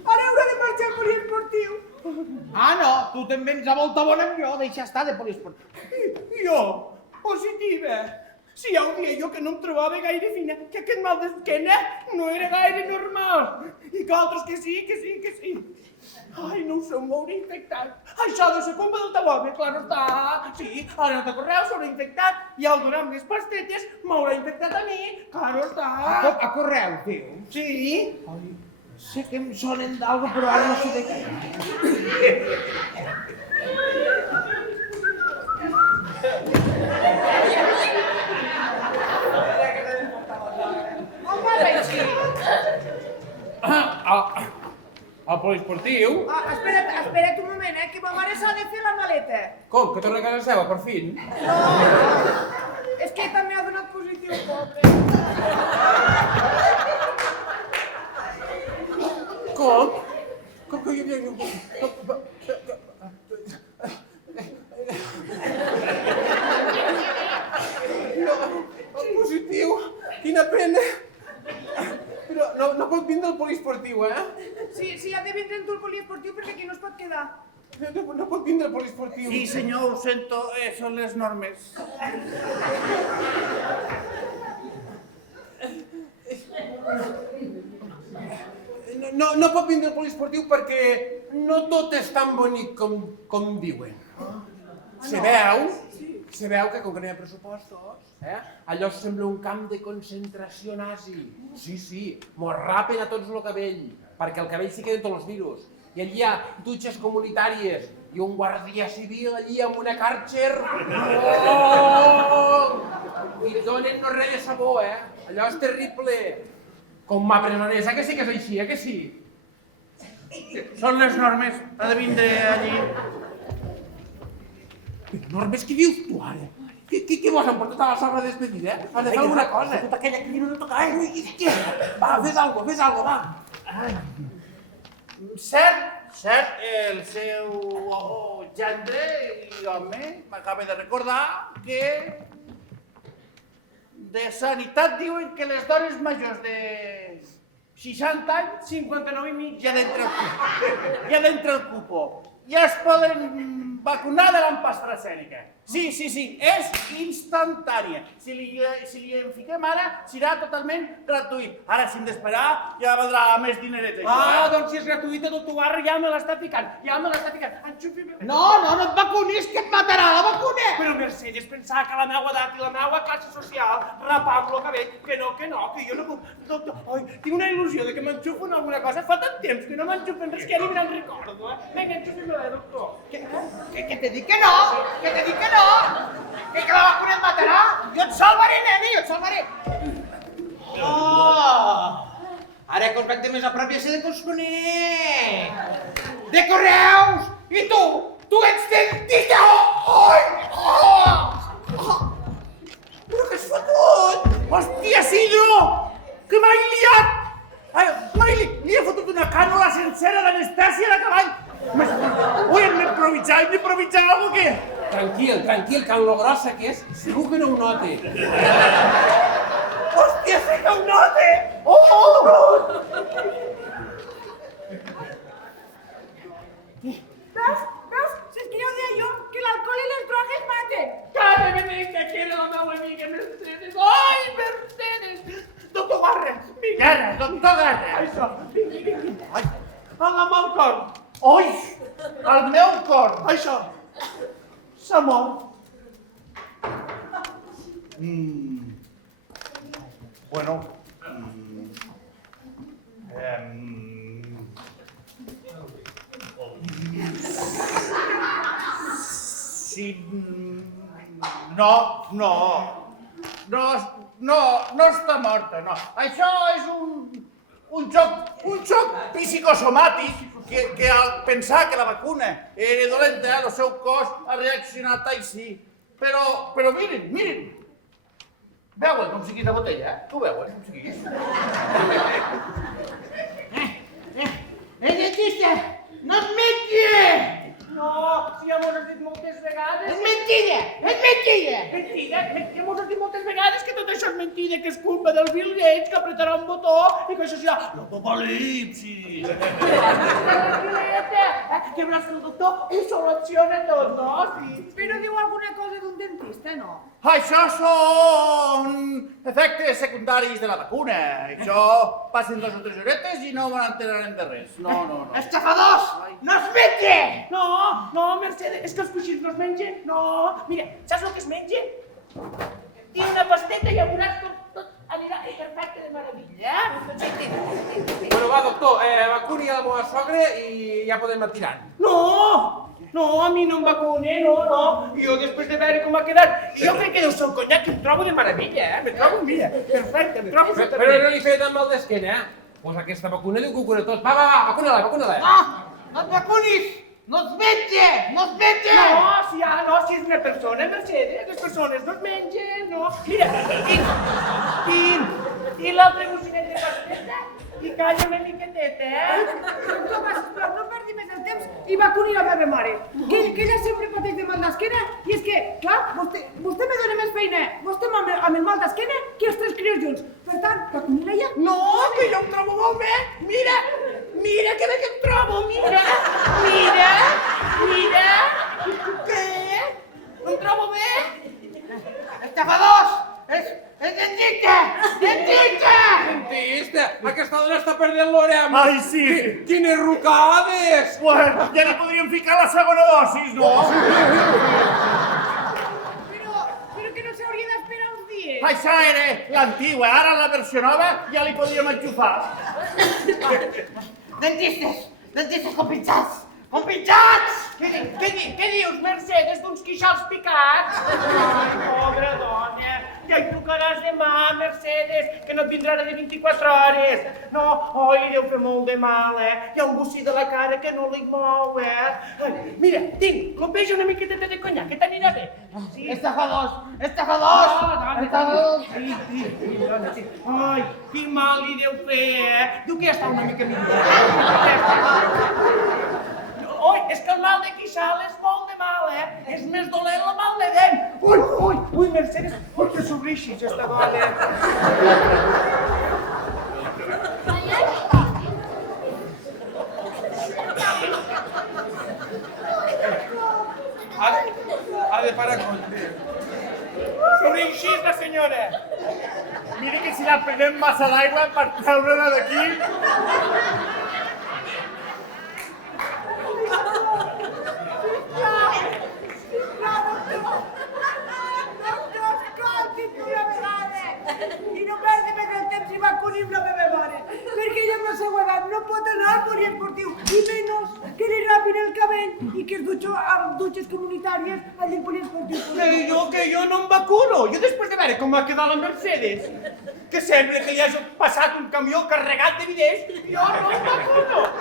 ara haurà de marxar al poliesportiu. Ah, no, tu també ens ha voltat bona amb jo, deixa estar de poliesportiu. Jo, positiva. Si ja ho dia jo que no em trobava gaire fina, que aquest mal d'esquena no era gaire normal. I que altres que sí. Ai, no ho sé, m'hauré infectat. Això de ser culpa del teu home, clar està. Sí, ara no te correu, s'haurà infectat. I al donar les pastetes m'haurà infectat a mi, clar està. A correu, tio? Sí. Ai, sé que em sonen d'algo, però ara no sé de què. On vas així? Al poliesportiu? Espera't un moment, que ma mare s'ha de fer la maleta. Com, que torna a casa seva, per fin? No, és que també ha donat positiu, pobre. Com? Com que hi havia... Positiu? Quina pena! Però no pot vindre al poliesportiu, Sí, ha de vindre en tu al poliesportiu perquè aquí no es pot quedar. No pot vindre al poliesportiu. Sí, senyor, ho sento, són les normes. No pot vindre al poliesportiu perquè no tot és tan bonic com diuen. Se veu que com que no hi ha pressupostos, allò sembla un camp de concentració nazi. Sí, mos rapen a tots el cabell, perquè el cabell s'hi queden tots els virus. I allí hi ha dutxes comunitàries i un guàrdia civil allí amb una Karcher. I donen no res de sabó, Allò és terrible. Com ma presonesa, que sí que és així, que sí? Són les normes, ha de vindre allí. Normes, què dius tu ara? Què vols emportar a la sala de despedida, Has de fer alguna cosa. Tota aquella que no toca, Va, fes algo, va. Cert, el seu gendre i home m'acaba de recordar que de sanitat diuen que les dones majors de 60 anys, 59 i mig. ja d'entre el cupo, ja es poden vacunar de l'AstraZeneca. Sí, és instantània. Si li en fiquem ara, serà totalment gratuït. Ara, si hem d'esperar, ja valdrà més dineret. Doncs si és gratuïta, tot ho barra, ja me l'està ficant. Enxufi-me. No et vacunis, que et matarà la vacuna! Però Mercedes, pensar que la meua edat i la meua classe social rapar-lo el cabell, que jo no puc. Doctor, tinc una il·lusió de que m'enxufen alguna cosa. Fa tant temps que no m'enxufen res, que ja ni me'n recordo, Vinga, enxufi-me, doctor. Que te dic que no! Que la vacuna et matarà! Jo et salvaré, neni, jo et salvaré! Ara que us veig de més a prop ja sé de què us conec! De Correus! I tu? Tu ets dentista! Però què has fotut? Hòstia, Sidro! Que m'hai liat! Li he fotut una cànula sencera d'anestèsia de cavall! Ui, hem d'improvisar alguna cosa, què? Tranquil, que en lo grossa que és, segur que no ho note. Hòstia, sí que ho note! Veus? Si és que ja ho deia jo, que l'alcohol i les drogues maten. Cada vegada que era la meva amiga Mercedes. Ai, Mercedes! Doctor Garra, Doctor Garra! Això, vingui. Agafa'm el cor. Ui, el meu cor! Això. S'ha mort. Bueno, si no no està morta, no. Això és un xoc psicosomàtic que al pensar que la vacuna era dolenta, el seu cos ha reaccionat així. Però miren. Veuen com siguis la botella, eh? Tu veuen com siguis. Dentista, no es menja! No, si ja mos has dit moltes vegades... És mentida! És mentida! Mentida? Ja mos has dit moltes vegades que tot això és mentida, que és culpa del Bill Gates, que apretarà un botó i que això serà l'apocalipsis. Tranquil·leta, que abraça el doctor i soluciona tot, no? Sí. Però diu alguna cosa d'un dentista, no? Això són efectes secundaris de la vacuna. Això passen 2 o 3 horetes i no van enteraran de res. No. Estafadors! No es menja! No, Mercedes, és que els coixins no es mengen. No, mira, saps el que es menja? Tinc una pasteta i ja veuràs com tot anirà perfecte de meravella. Bueno, va, doctor, vacuni a la meva sogra i ja podem anar tirant. No, a mi no em vacune, no. Jo després de veure com ha quedat, jo crec que deu ser un conyac que em trobo de meravella, Me trobo, mira, perfecte, me trobo perfecte. Però no li feia tan mal d'esquena, Pues aquesta vacuna diu que ho cura tot. Va, vacuna-la. No et vacunis! No es menja! No es menja! Si és una persona, Mercedes, les persones no es mengen, no. Mira, i l'altre gosinet de pasteta, i calla una miqueteta, Doctor, sisplau, no perdi més el temps i vacuni la meva mare. Que ella sempre pateix de mal d'esquena i és que, clar, vostè me dona més feina, vostè amb el mal d'esquena que els 3 crios junts. Per tant, vacuni-la ja. No, que jo em trobo molt bé. Mira que bé que em trobo, mira. Què? Em trobo bé? Estafadors! És dentista! Dentista, aquesta dona està perdent l'orem. Ai, sí. Quines rucades! Bueno, ja li podríem ficar la segona dosis, no? Però que no s'hauria d'esperar uns dies. Això era l'antigua, ara la versió nova ja li podríem enxufar. Dentistes compinxats! Què dius, Mercedes, d'uns quixals picats? Ai, pobra dona, ja hi trucaràs demà, Mercedes, que no et vindrà de 24 hores. No, li deu fer molt de mal, Hi ha un bocí de la cara que no li mou, Ai, mira, tinc, clopeja una miqueta de conyac, que t'anirà bé. Sí. Estafadors! Sí, dona, sí. Ai, quin mal li deu fer, Diu que ja està una mica millor. Oi, és que el mal de quixal és molt de mal, És més dolent el mal de dent. Ui, Mercedes, que s'obrixis, esta dona. Ha de parar compte. S'obrixis, la senyora. Mira que si la prenem massa d'aigua per treure-la d'aquí. Doctor, escolti'm una vegada. I no perdi més el temps i vacuni'm la meva mare. Perquè ella amb la seva edat no pot anar al poliesportiu. I menys que li rapin el cabell i que es dutxo amb dutxes comunitàries allà al poliesportiu. Que jo no em vacuno. Jo després de veure com va quedar la Mercedes, que sembla que li hagi passat un camió carregat de viders, jo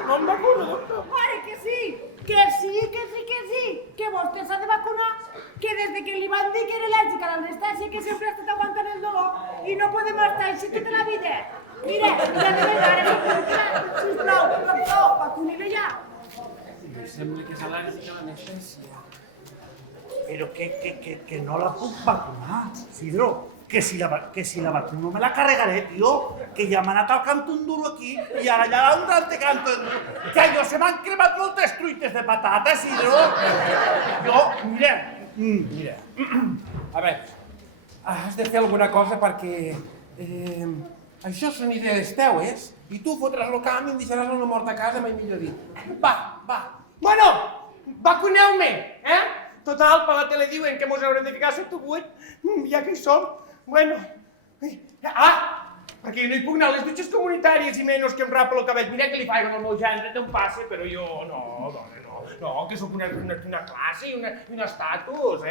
no em vacuno, doctor. Mare, que sí, que vostè s'ha de vacunar, que des de que li van dir que era al·lèrgica a l'anestèsia que sempre ha estat aguantant el dolor i no podem estar així tota la vida. Mira, ja de vegades, sisplau, doctor, vacuni-la ja. Em sembla que és al·lèrgica a l'anestèsia. Però que no la puc vacunar, Sidro. Que si la vacuno me la carregaré, tio. Que ja m'ha anat al canto un duro aquí i ara ja un altre canto un duro. Que allò se m'han cremat moltes truites de patata, Sidro. Mira. A veure, has de fer alguna cosa perquè... això són idees teues i tu fotràs el camp i em deixaràs una morta a casa, mai millor dit. Va. Bueno, vacuneu-me, Total, per la tele diuen que mos haurem de ficar sota 8, ja que hi som. Bueno, perquè jo no hi puc anar a les dutxes comunitàries i menys que em rapo el cabell. Mira que li faig al meu gendre, te'n passe, però jo no, dona, no, que sóc una classe i un estatus,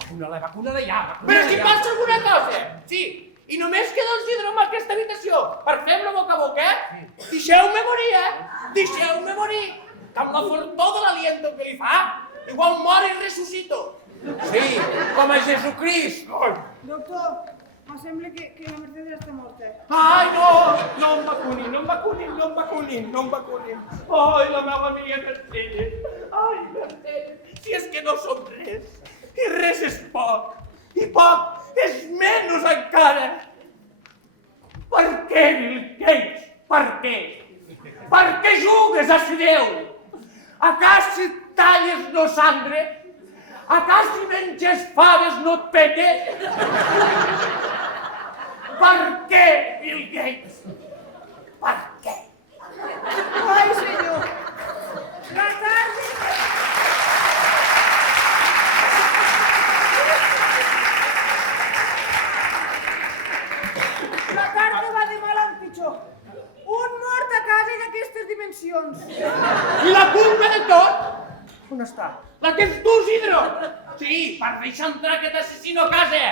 Vacuna-la ja. Però si passa alguna cosa, sí, I només queda el Sidro en aquesta habitació per fer-lo boca a boca, Deixeu-me morir, Deixeu-me morir! Que amb la fortor de l'aliento que li fa, igual mor i ressuscito. Sí, com a Jesucrist. Doctor, em sembla que la Mercedes està morta. Ai, no! No em vacunin, no em vacunin, no em vacunin, no em vacunin. Ai, la meva amiga Mercedes. Ai, Mercedes, si és que no som res. I res és poc. I poc és menys encara. Per què, Bill Gates? Per què? Per què jugues a ser Déu? Acas si talles no sangre? Acas si menges faves no et petes? Per què, Bill Gates? Per què? Ai, senyor! La tarda... La carta va de mal en pitjor. Un mort a casa i d'aquestes dimensions. I la culpa de tot? On està? La tens tu, Isidro! Sí, per deixar entrar aquest assassino a casa!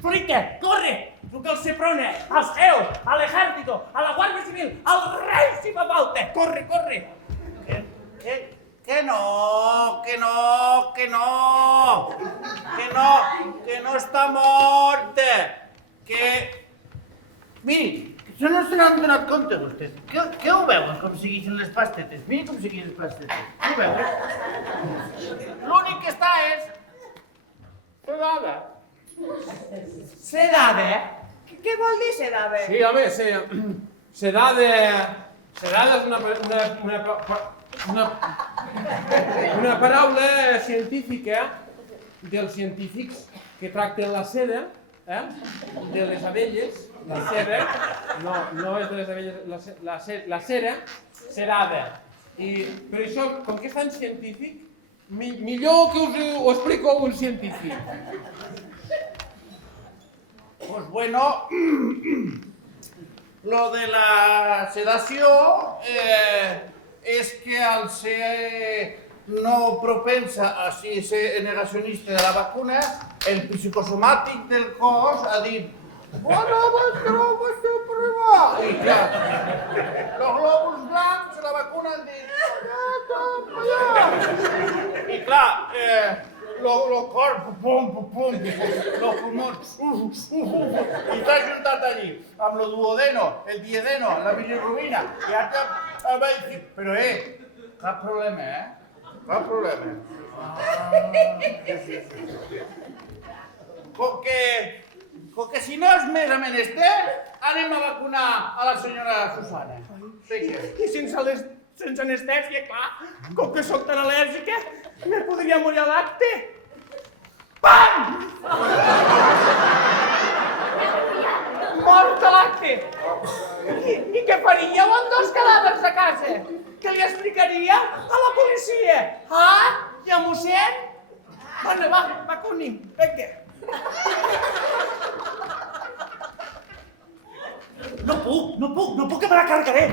Florique, corre! Truca al Seprone, als EOS, a l'Ejército, a la Guàrdia Civil, al rei si fa falta! Corre, corre! Que no, que no, que no, que no està mort, que... Miri, això no se n'han donat compte, vostès. Què ho veuen, com segueixen les pastetes? Miri com segueixen les pastetes. Ho veuen? L'únic que està és... sedada. Sedada? Què vol dir sedava? Sí, home, sedada és una paraula científica dels científics que tracten la seda, de les abelles, la cera, no és de les abelles, la cera, sedada. I per això, com que és tan científic, millor que us ho explico un científic. Pues bueno, lo de la sedació és que al ser no propensa a ser negacionista de la vacuna, el psicosomàtic del cos ha dit bueno, pues que no ho esteu provar. I clar, los glòbuls blancs de la vacuna han dit allà. I clar, los cors, pum, los pulmons, i t'has juntat allí amb lo duodeno, el diedeno, la bilirrubina, i ara el vaig dir, però cap problema, cap problema. Com que si no és més a menester, anem a vacunar a la senyora Susana. I sense anestèsia, clar, com que sóc tan al·lèrgica, me podria morir a l'acte. Pam! Mort a l'acte. I què faríeu amb dos cadàvers a casa? Què li explicaria a la policia? I a mossèn? Va, vacunim, vinga. No puc que me la cargaré.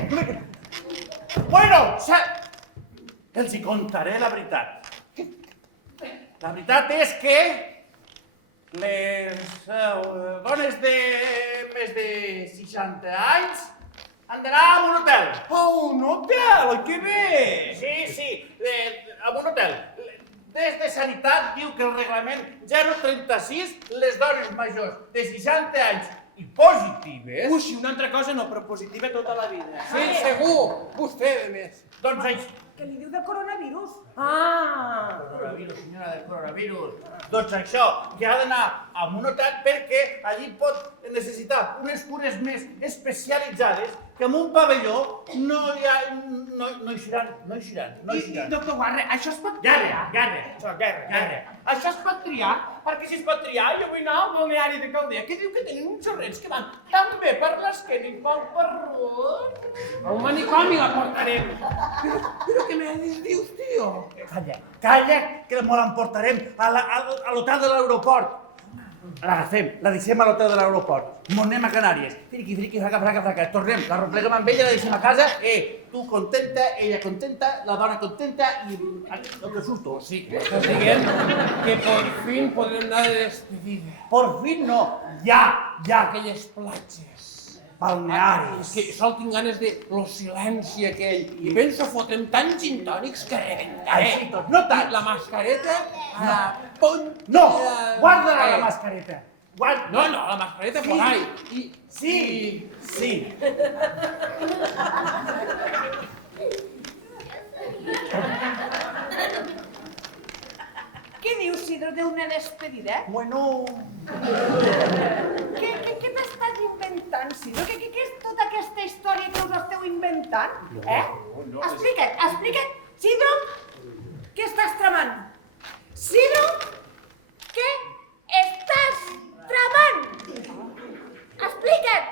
Bueno, els hi contaré la veritat. La veritat és que les dones de més de 60 anys han d'anar a un hotel. A un hotel? Que bé! Sí, a un hotel. Des de Sanitat diu que el reglament 036, les dones majors de 60 anys i positives... Uixi, una altra cosa no, però positiva tota la vida. Sí, segur, vostè de més. Doncs això. Que li diu de coronavirus. Coronavirus, senyora del coronavirus. Doncs això, que ha d'anar a un hotel perquè allí pot necessitar unes cures més especialitzades que en un pavelló no hi seran. Doctor Guarre, això es pot triar? Guerra. Això es pot triar, perquè si es pot triar, jo vull anar al balneari de Caldea, que diu que tenen uns xorrets que van tan bé per l'esquena i pel perrut. A un manicomi la portarem. Però què me dius, tio? Calla, que demà l'emportarem a l'hotel de l'aeroport. L'agafem, la deixem a l'hotel de l'aeroport, m'ho anem a Canàries, friqui, fraca, tornem, la repleguem amb ella, la deixem a casa, tu contenta, ella contenta, la dona contenta i el que surto. Sí, estàs dient que por fin podrem anar de despedida. Por fin no, ja, Aquelles platges. balnearis. És que sol tinc ganes de lo silenci aquell. I penso fotem tants gintònics que rebentaré. Així tot, no tant. La mascareta a la punta... No, guarda-la la mascareta. No, la mascareta por ahí. Sí. Què dius, Sidro, d'una despedida? Bueno... Què t'estàs inventant, Sidro? Què és tota aquesta història que us esteu inventant? Explica't. Sidro, què estàs tramant? Sidro, què estàs tramant? Explica't!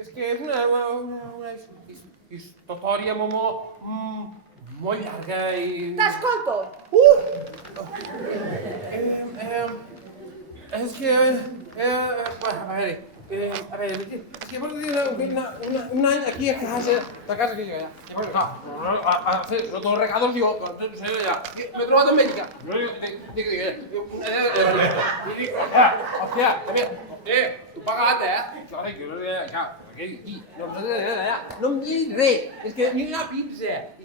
És que és una història molt llarga i... T'escolto. És que... A veure, és que un any aquí a casa, que jo allà. Llavors, a fer los regalos yo, allà. M'he trobat amb ella. Dic, hòstia, tu pagat, aquí, no em diguis res, és que mira la pizza, i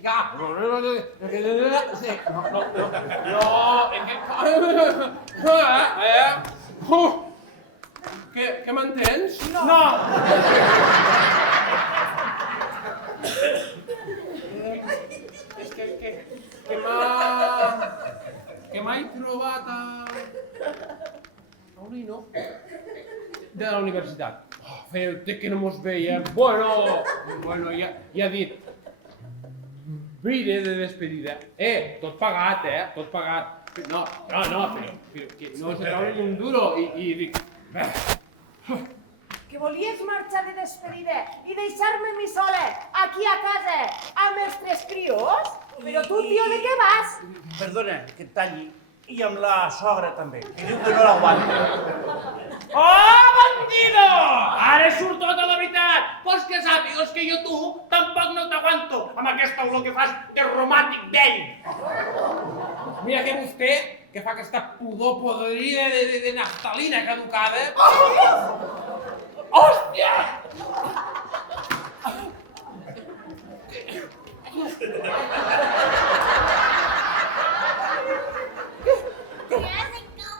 que m'entens? No! És que m'he trobat a un nino de la universitat. Feia que no mos veiem. Bueno, ja ha dit. Vine de despedida. Tot pagat, tot pagat. No, però que no se troba ni un duro i dic... Que volies marxar de despedida i deixar-me mi sola, aquí a casa, amb els 3 crios? Però tu, tio, de què vas? Perdona que et talli, i amb la sogra també, que diu que no l'aguanta. Oh, bandido! Ara surt tota la veritat. Pues que sàpigues que jo tu tampoc no t'aguanto amb aquesta olor que fas de romàntic vell. Mira que vostè, que fa aquesta pudor podrida de naftalina caducada... Hòstia!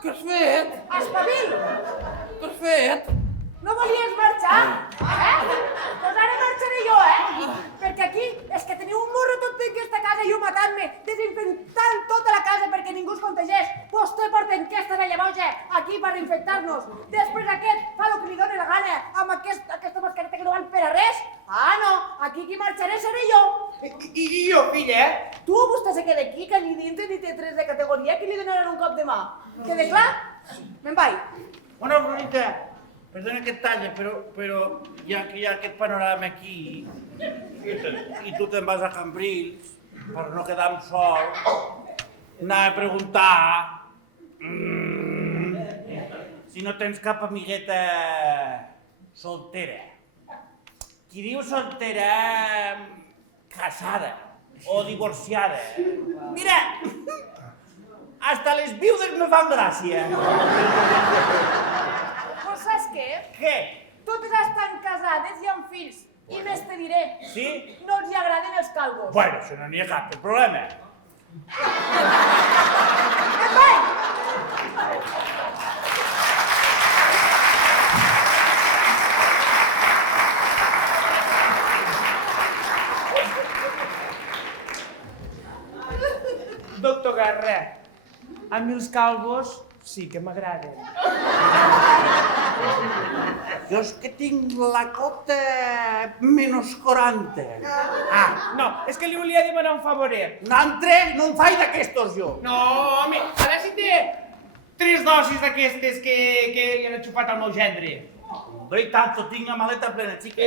Què has fet? Espavil! Què has fet? No volies marxar? Doncs ara marxaré jo, Perquè aquí és que teniu un morro tot ple en aquesta casa i jo matant-me, desinfectant tota la casa perquè ningú es contagiés. Vostè porta aquesta vella boja aquí per infectar-nos. Després aquest fa el que li doni la gana amb aquesta mascareta que no val per a res. No, aquí qui marxaré seré jo. I jo, filla, Tu, vostè se queda aquí, que ni dintre ni té 3 de categoria, que li donaran un cop de mà. Queda clar? Me'n vaig. Bueno, Brunita, perdona que et talle, però ja que hi ha aquest panorama aquí i tu te'n vas a Cambrils per no quedar amb sol, anava a preguntar si no tens cap amigueta soltera. Qui diu soltera, casada o divorciada. Mira, hasta les viudes me fan gràcia. Però saps què? Què? Totes estan casades i amb fills. I més te diré. Sí? No els agraden els calvos. Bueno, això no n'hi ha cap problema. Me'n vaig! doctor Garra, a mi els calvos sí que m'agraden. Jo és que tinc la cota menys 40. No, és que li volia demanar un favoret. N'entre, no em faig d'aquestos jo. No, home, a veure si té 3 dosis d'aquestes que li han enxupat al meu gendre. Hombre, i tanto, tinc la maleta plena, xica.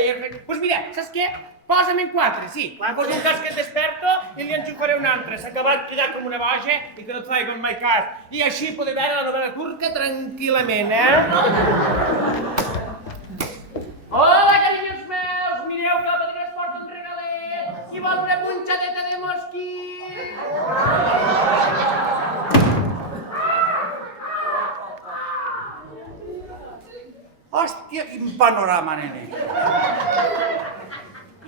Pues mira, saps què? Posa'm en 4, sí. Poso un cas que et desperto i li enxufaré un altre. S'ha acabat cridar com una boja i que no et faig mai cas. I així podem veure la novel·la turca tranquil·lament, Hola, carinyos meus! Mireu que la padrina us porta un regalet! Qui vol una punxadeta de mosquit? Hòstia, quin panorama, nene.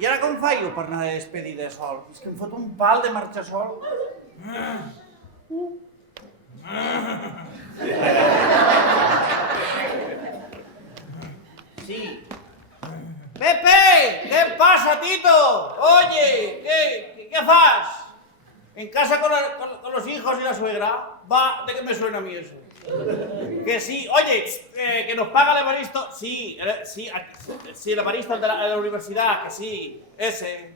I ara com faig per anar de despedida sol? És que em fot un pal de marxar sol. Sí. Pepe, ¿qué pasa, Tito? Oye, ¿qué fas? ¿En casa con los hijos y la suegra? Va, ¿de qué me suena a mí eso? Que sí, oye, que nos paga el Evaristo. Sí, el Evaristo de la universidad, que sí. Ese,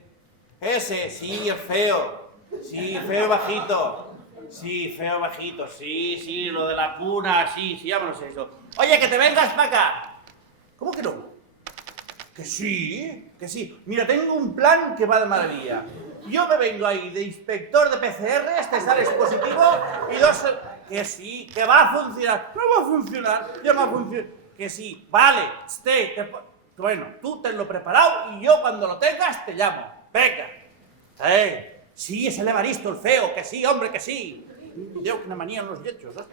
sí, es feo. Sí, feo bajito. Sí, feo bajito, sí, lo de la cuna, sí, ya me lo sé eso. Oye, que te vengas para acá. ¿Cómo que no? Que sí. Mira, tengo un plan que va de maravilla. Yo me vengo ahí de inspector de PCR, sales positivo y 2... Que sí, que va a funcionar. No va a funcionar, ya va a funcionar. Que sí, vale, bueno, tú tenlo preparado y yo cuando lo tengas te llamo. Venga. Sí, es el Evaristo, el feo, que sí, hombre, que sí. Yo una manía en los hechos, ¿no?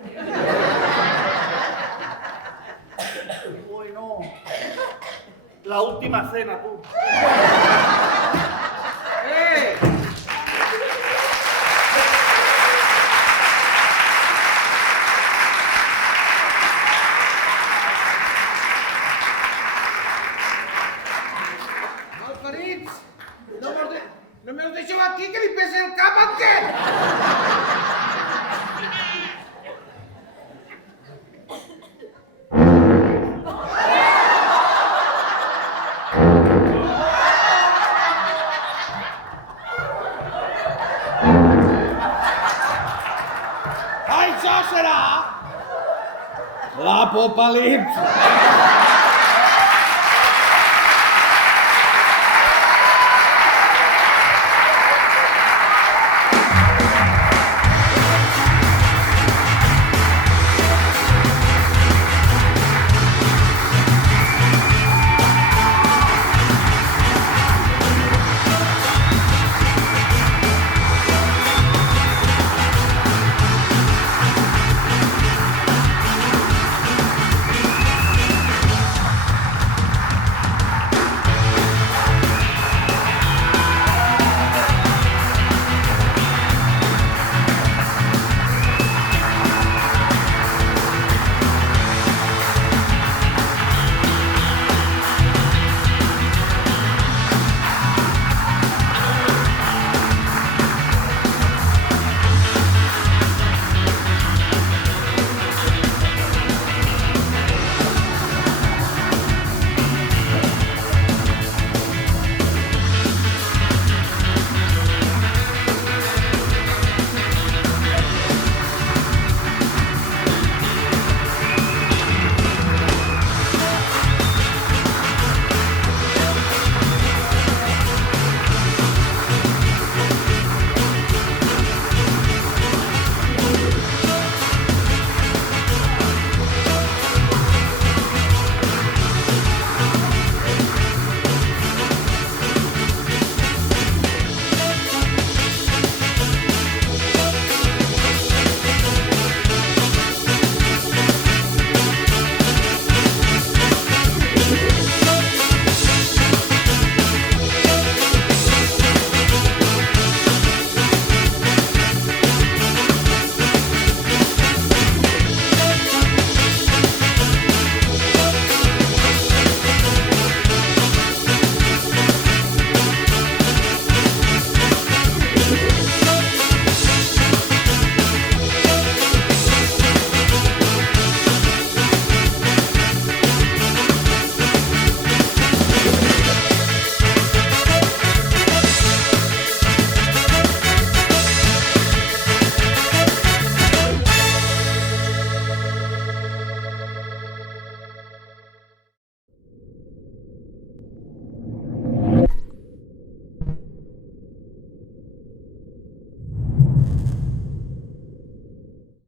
Bueno, la última cena, tú. Malferits! No me'ls deixeu aquí, que li pesi el cap al què? Això serà l'apocalipsi!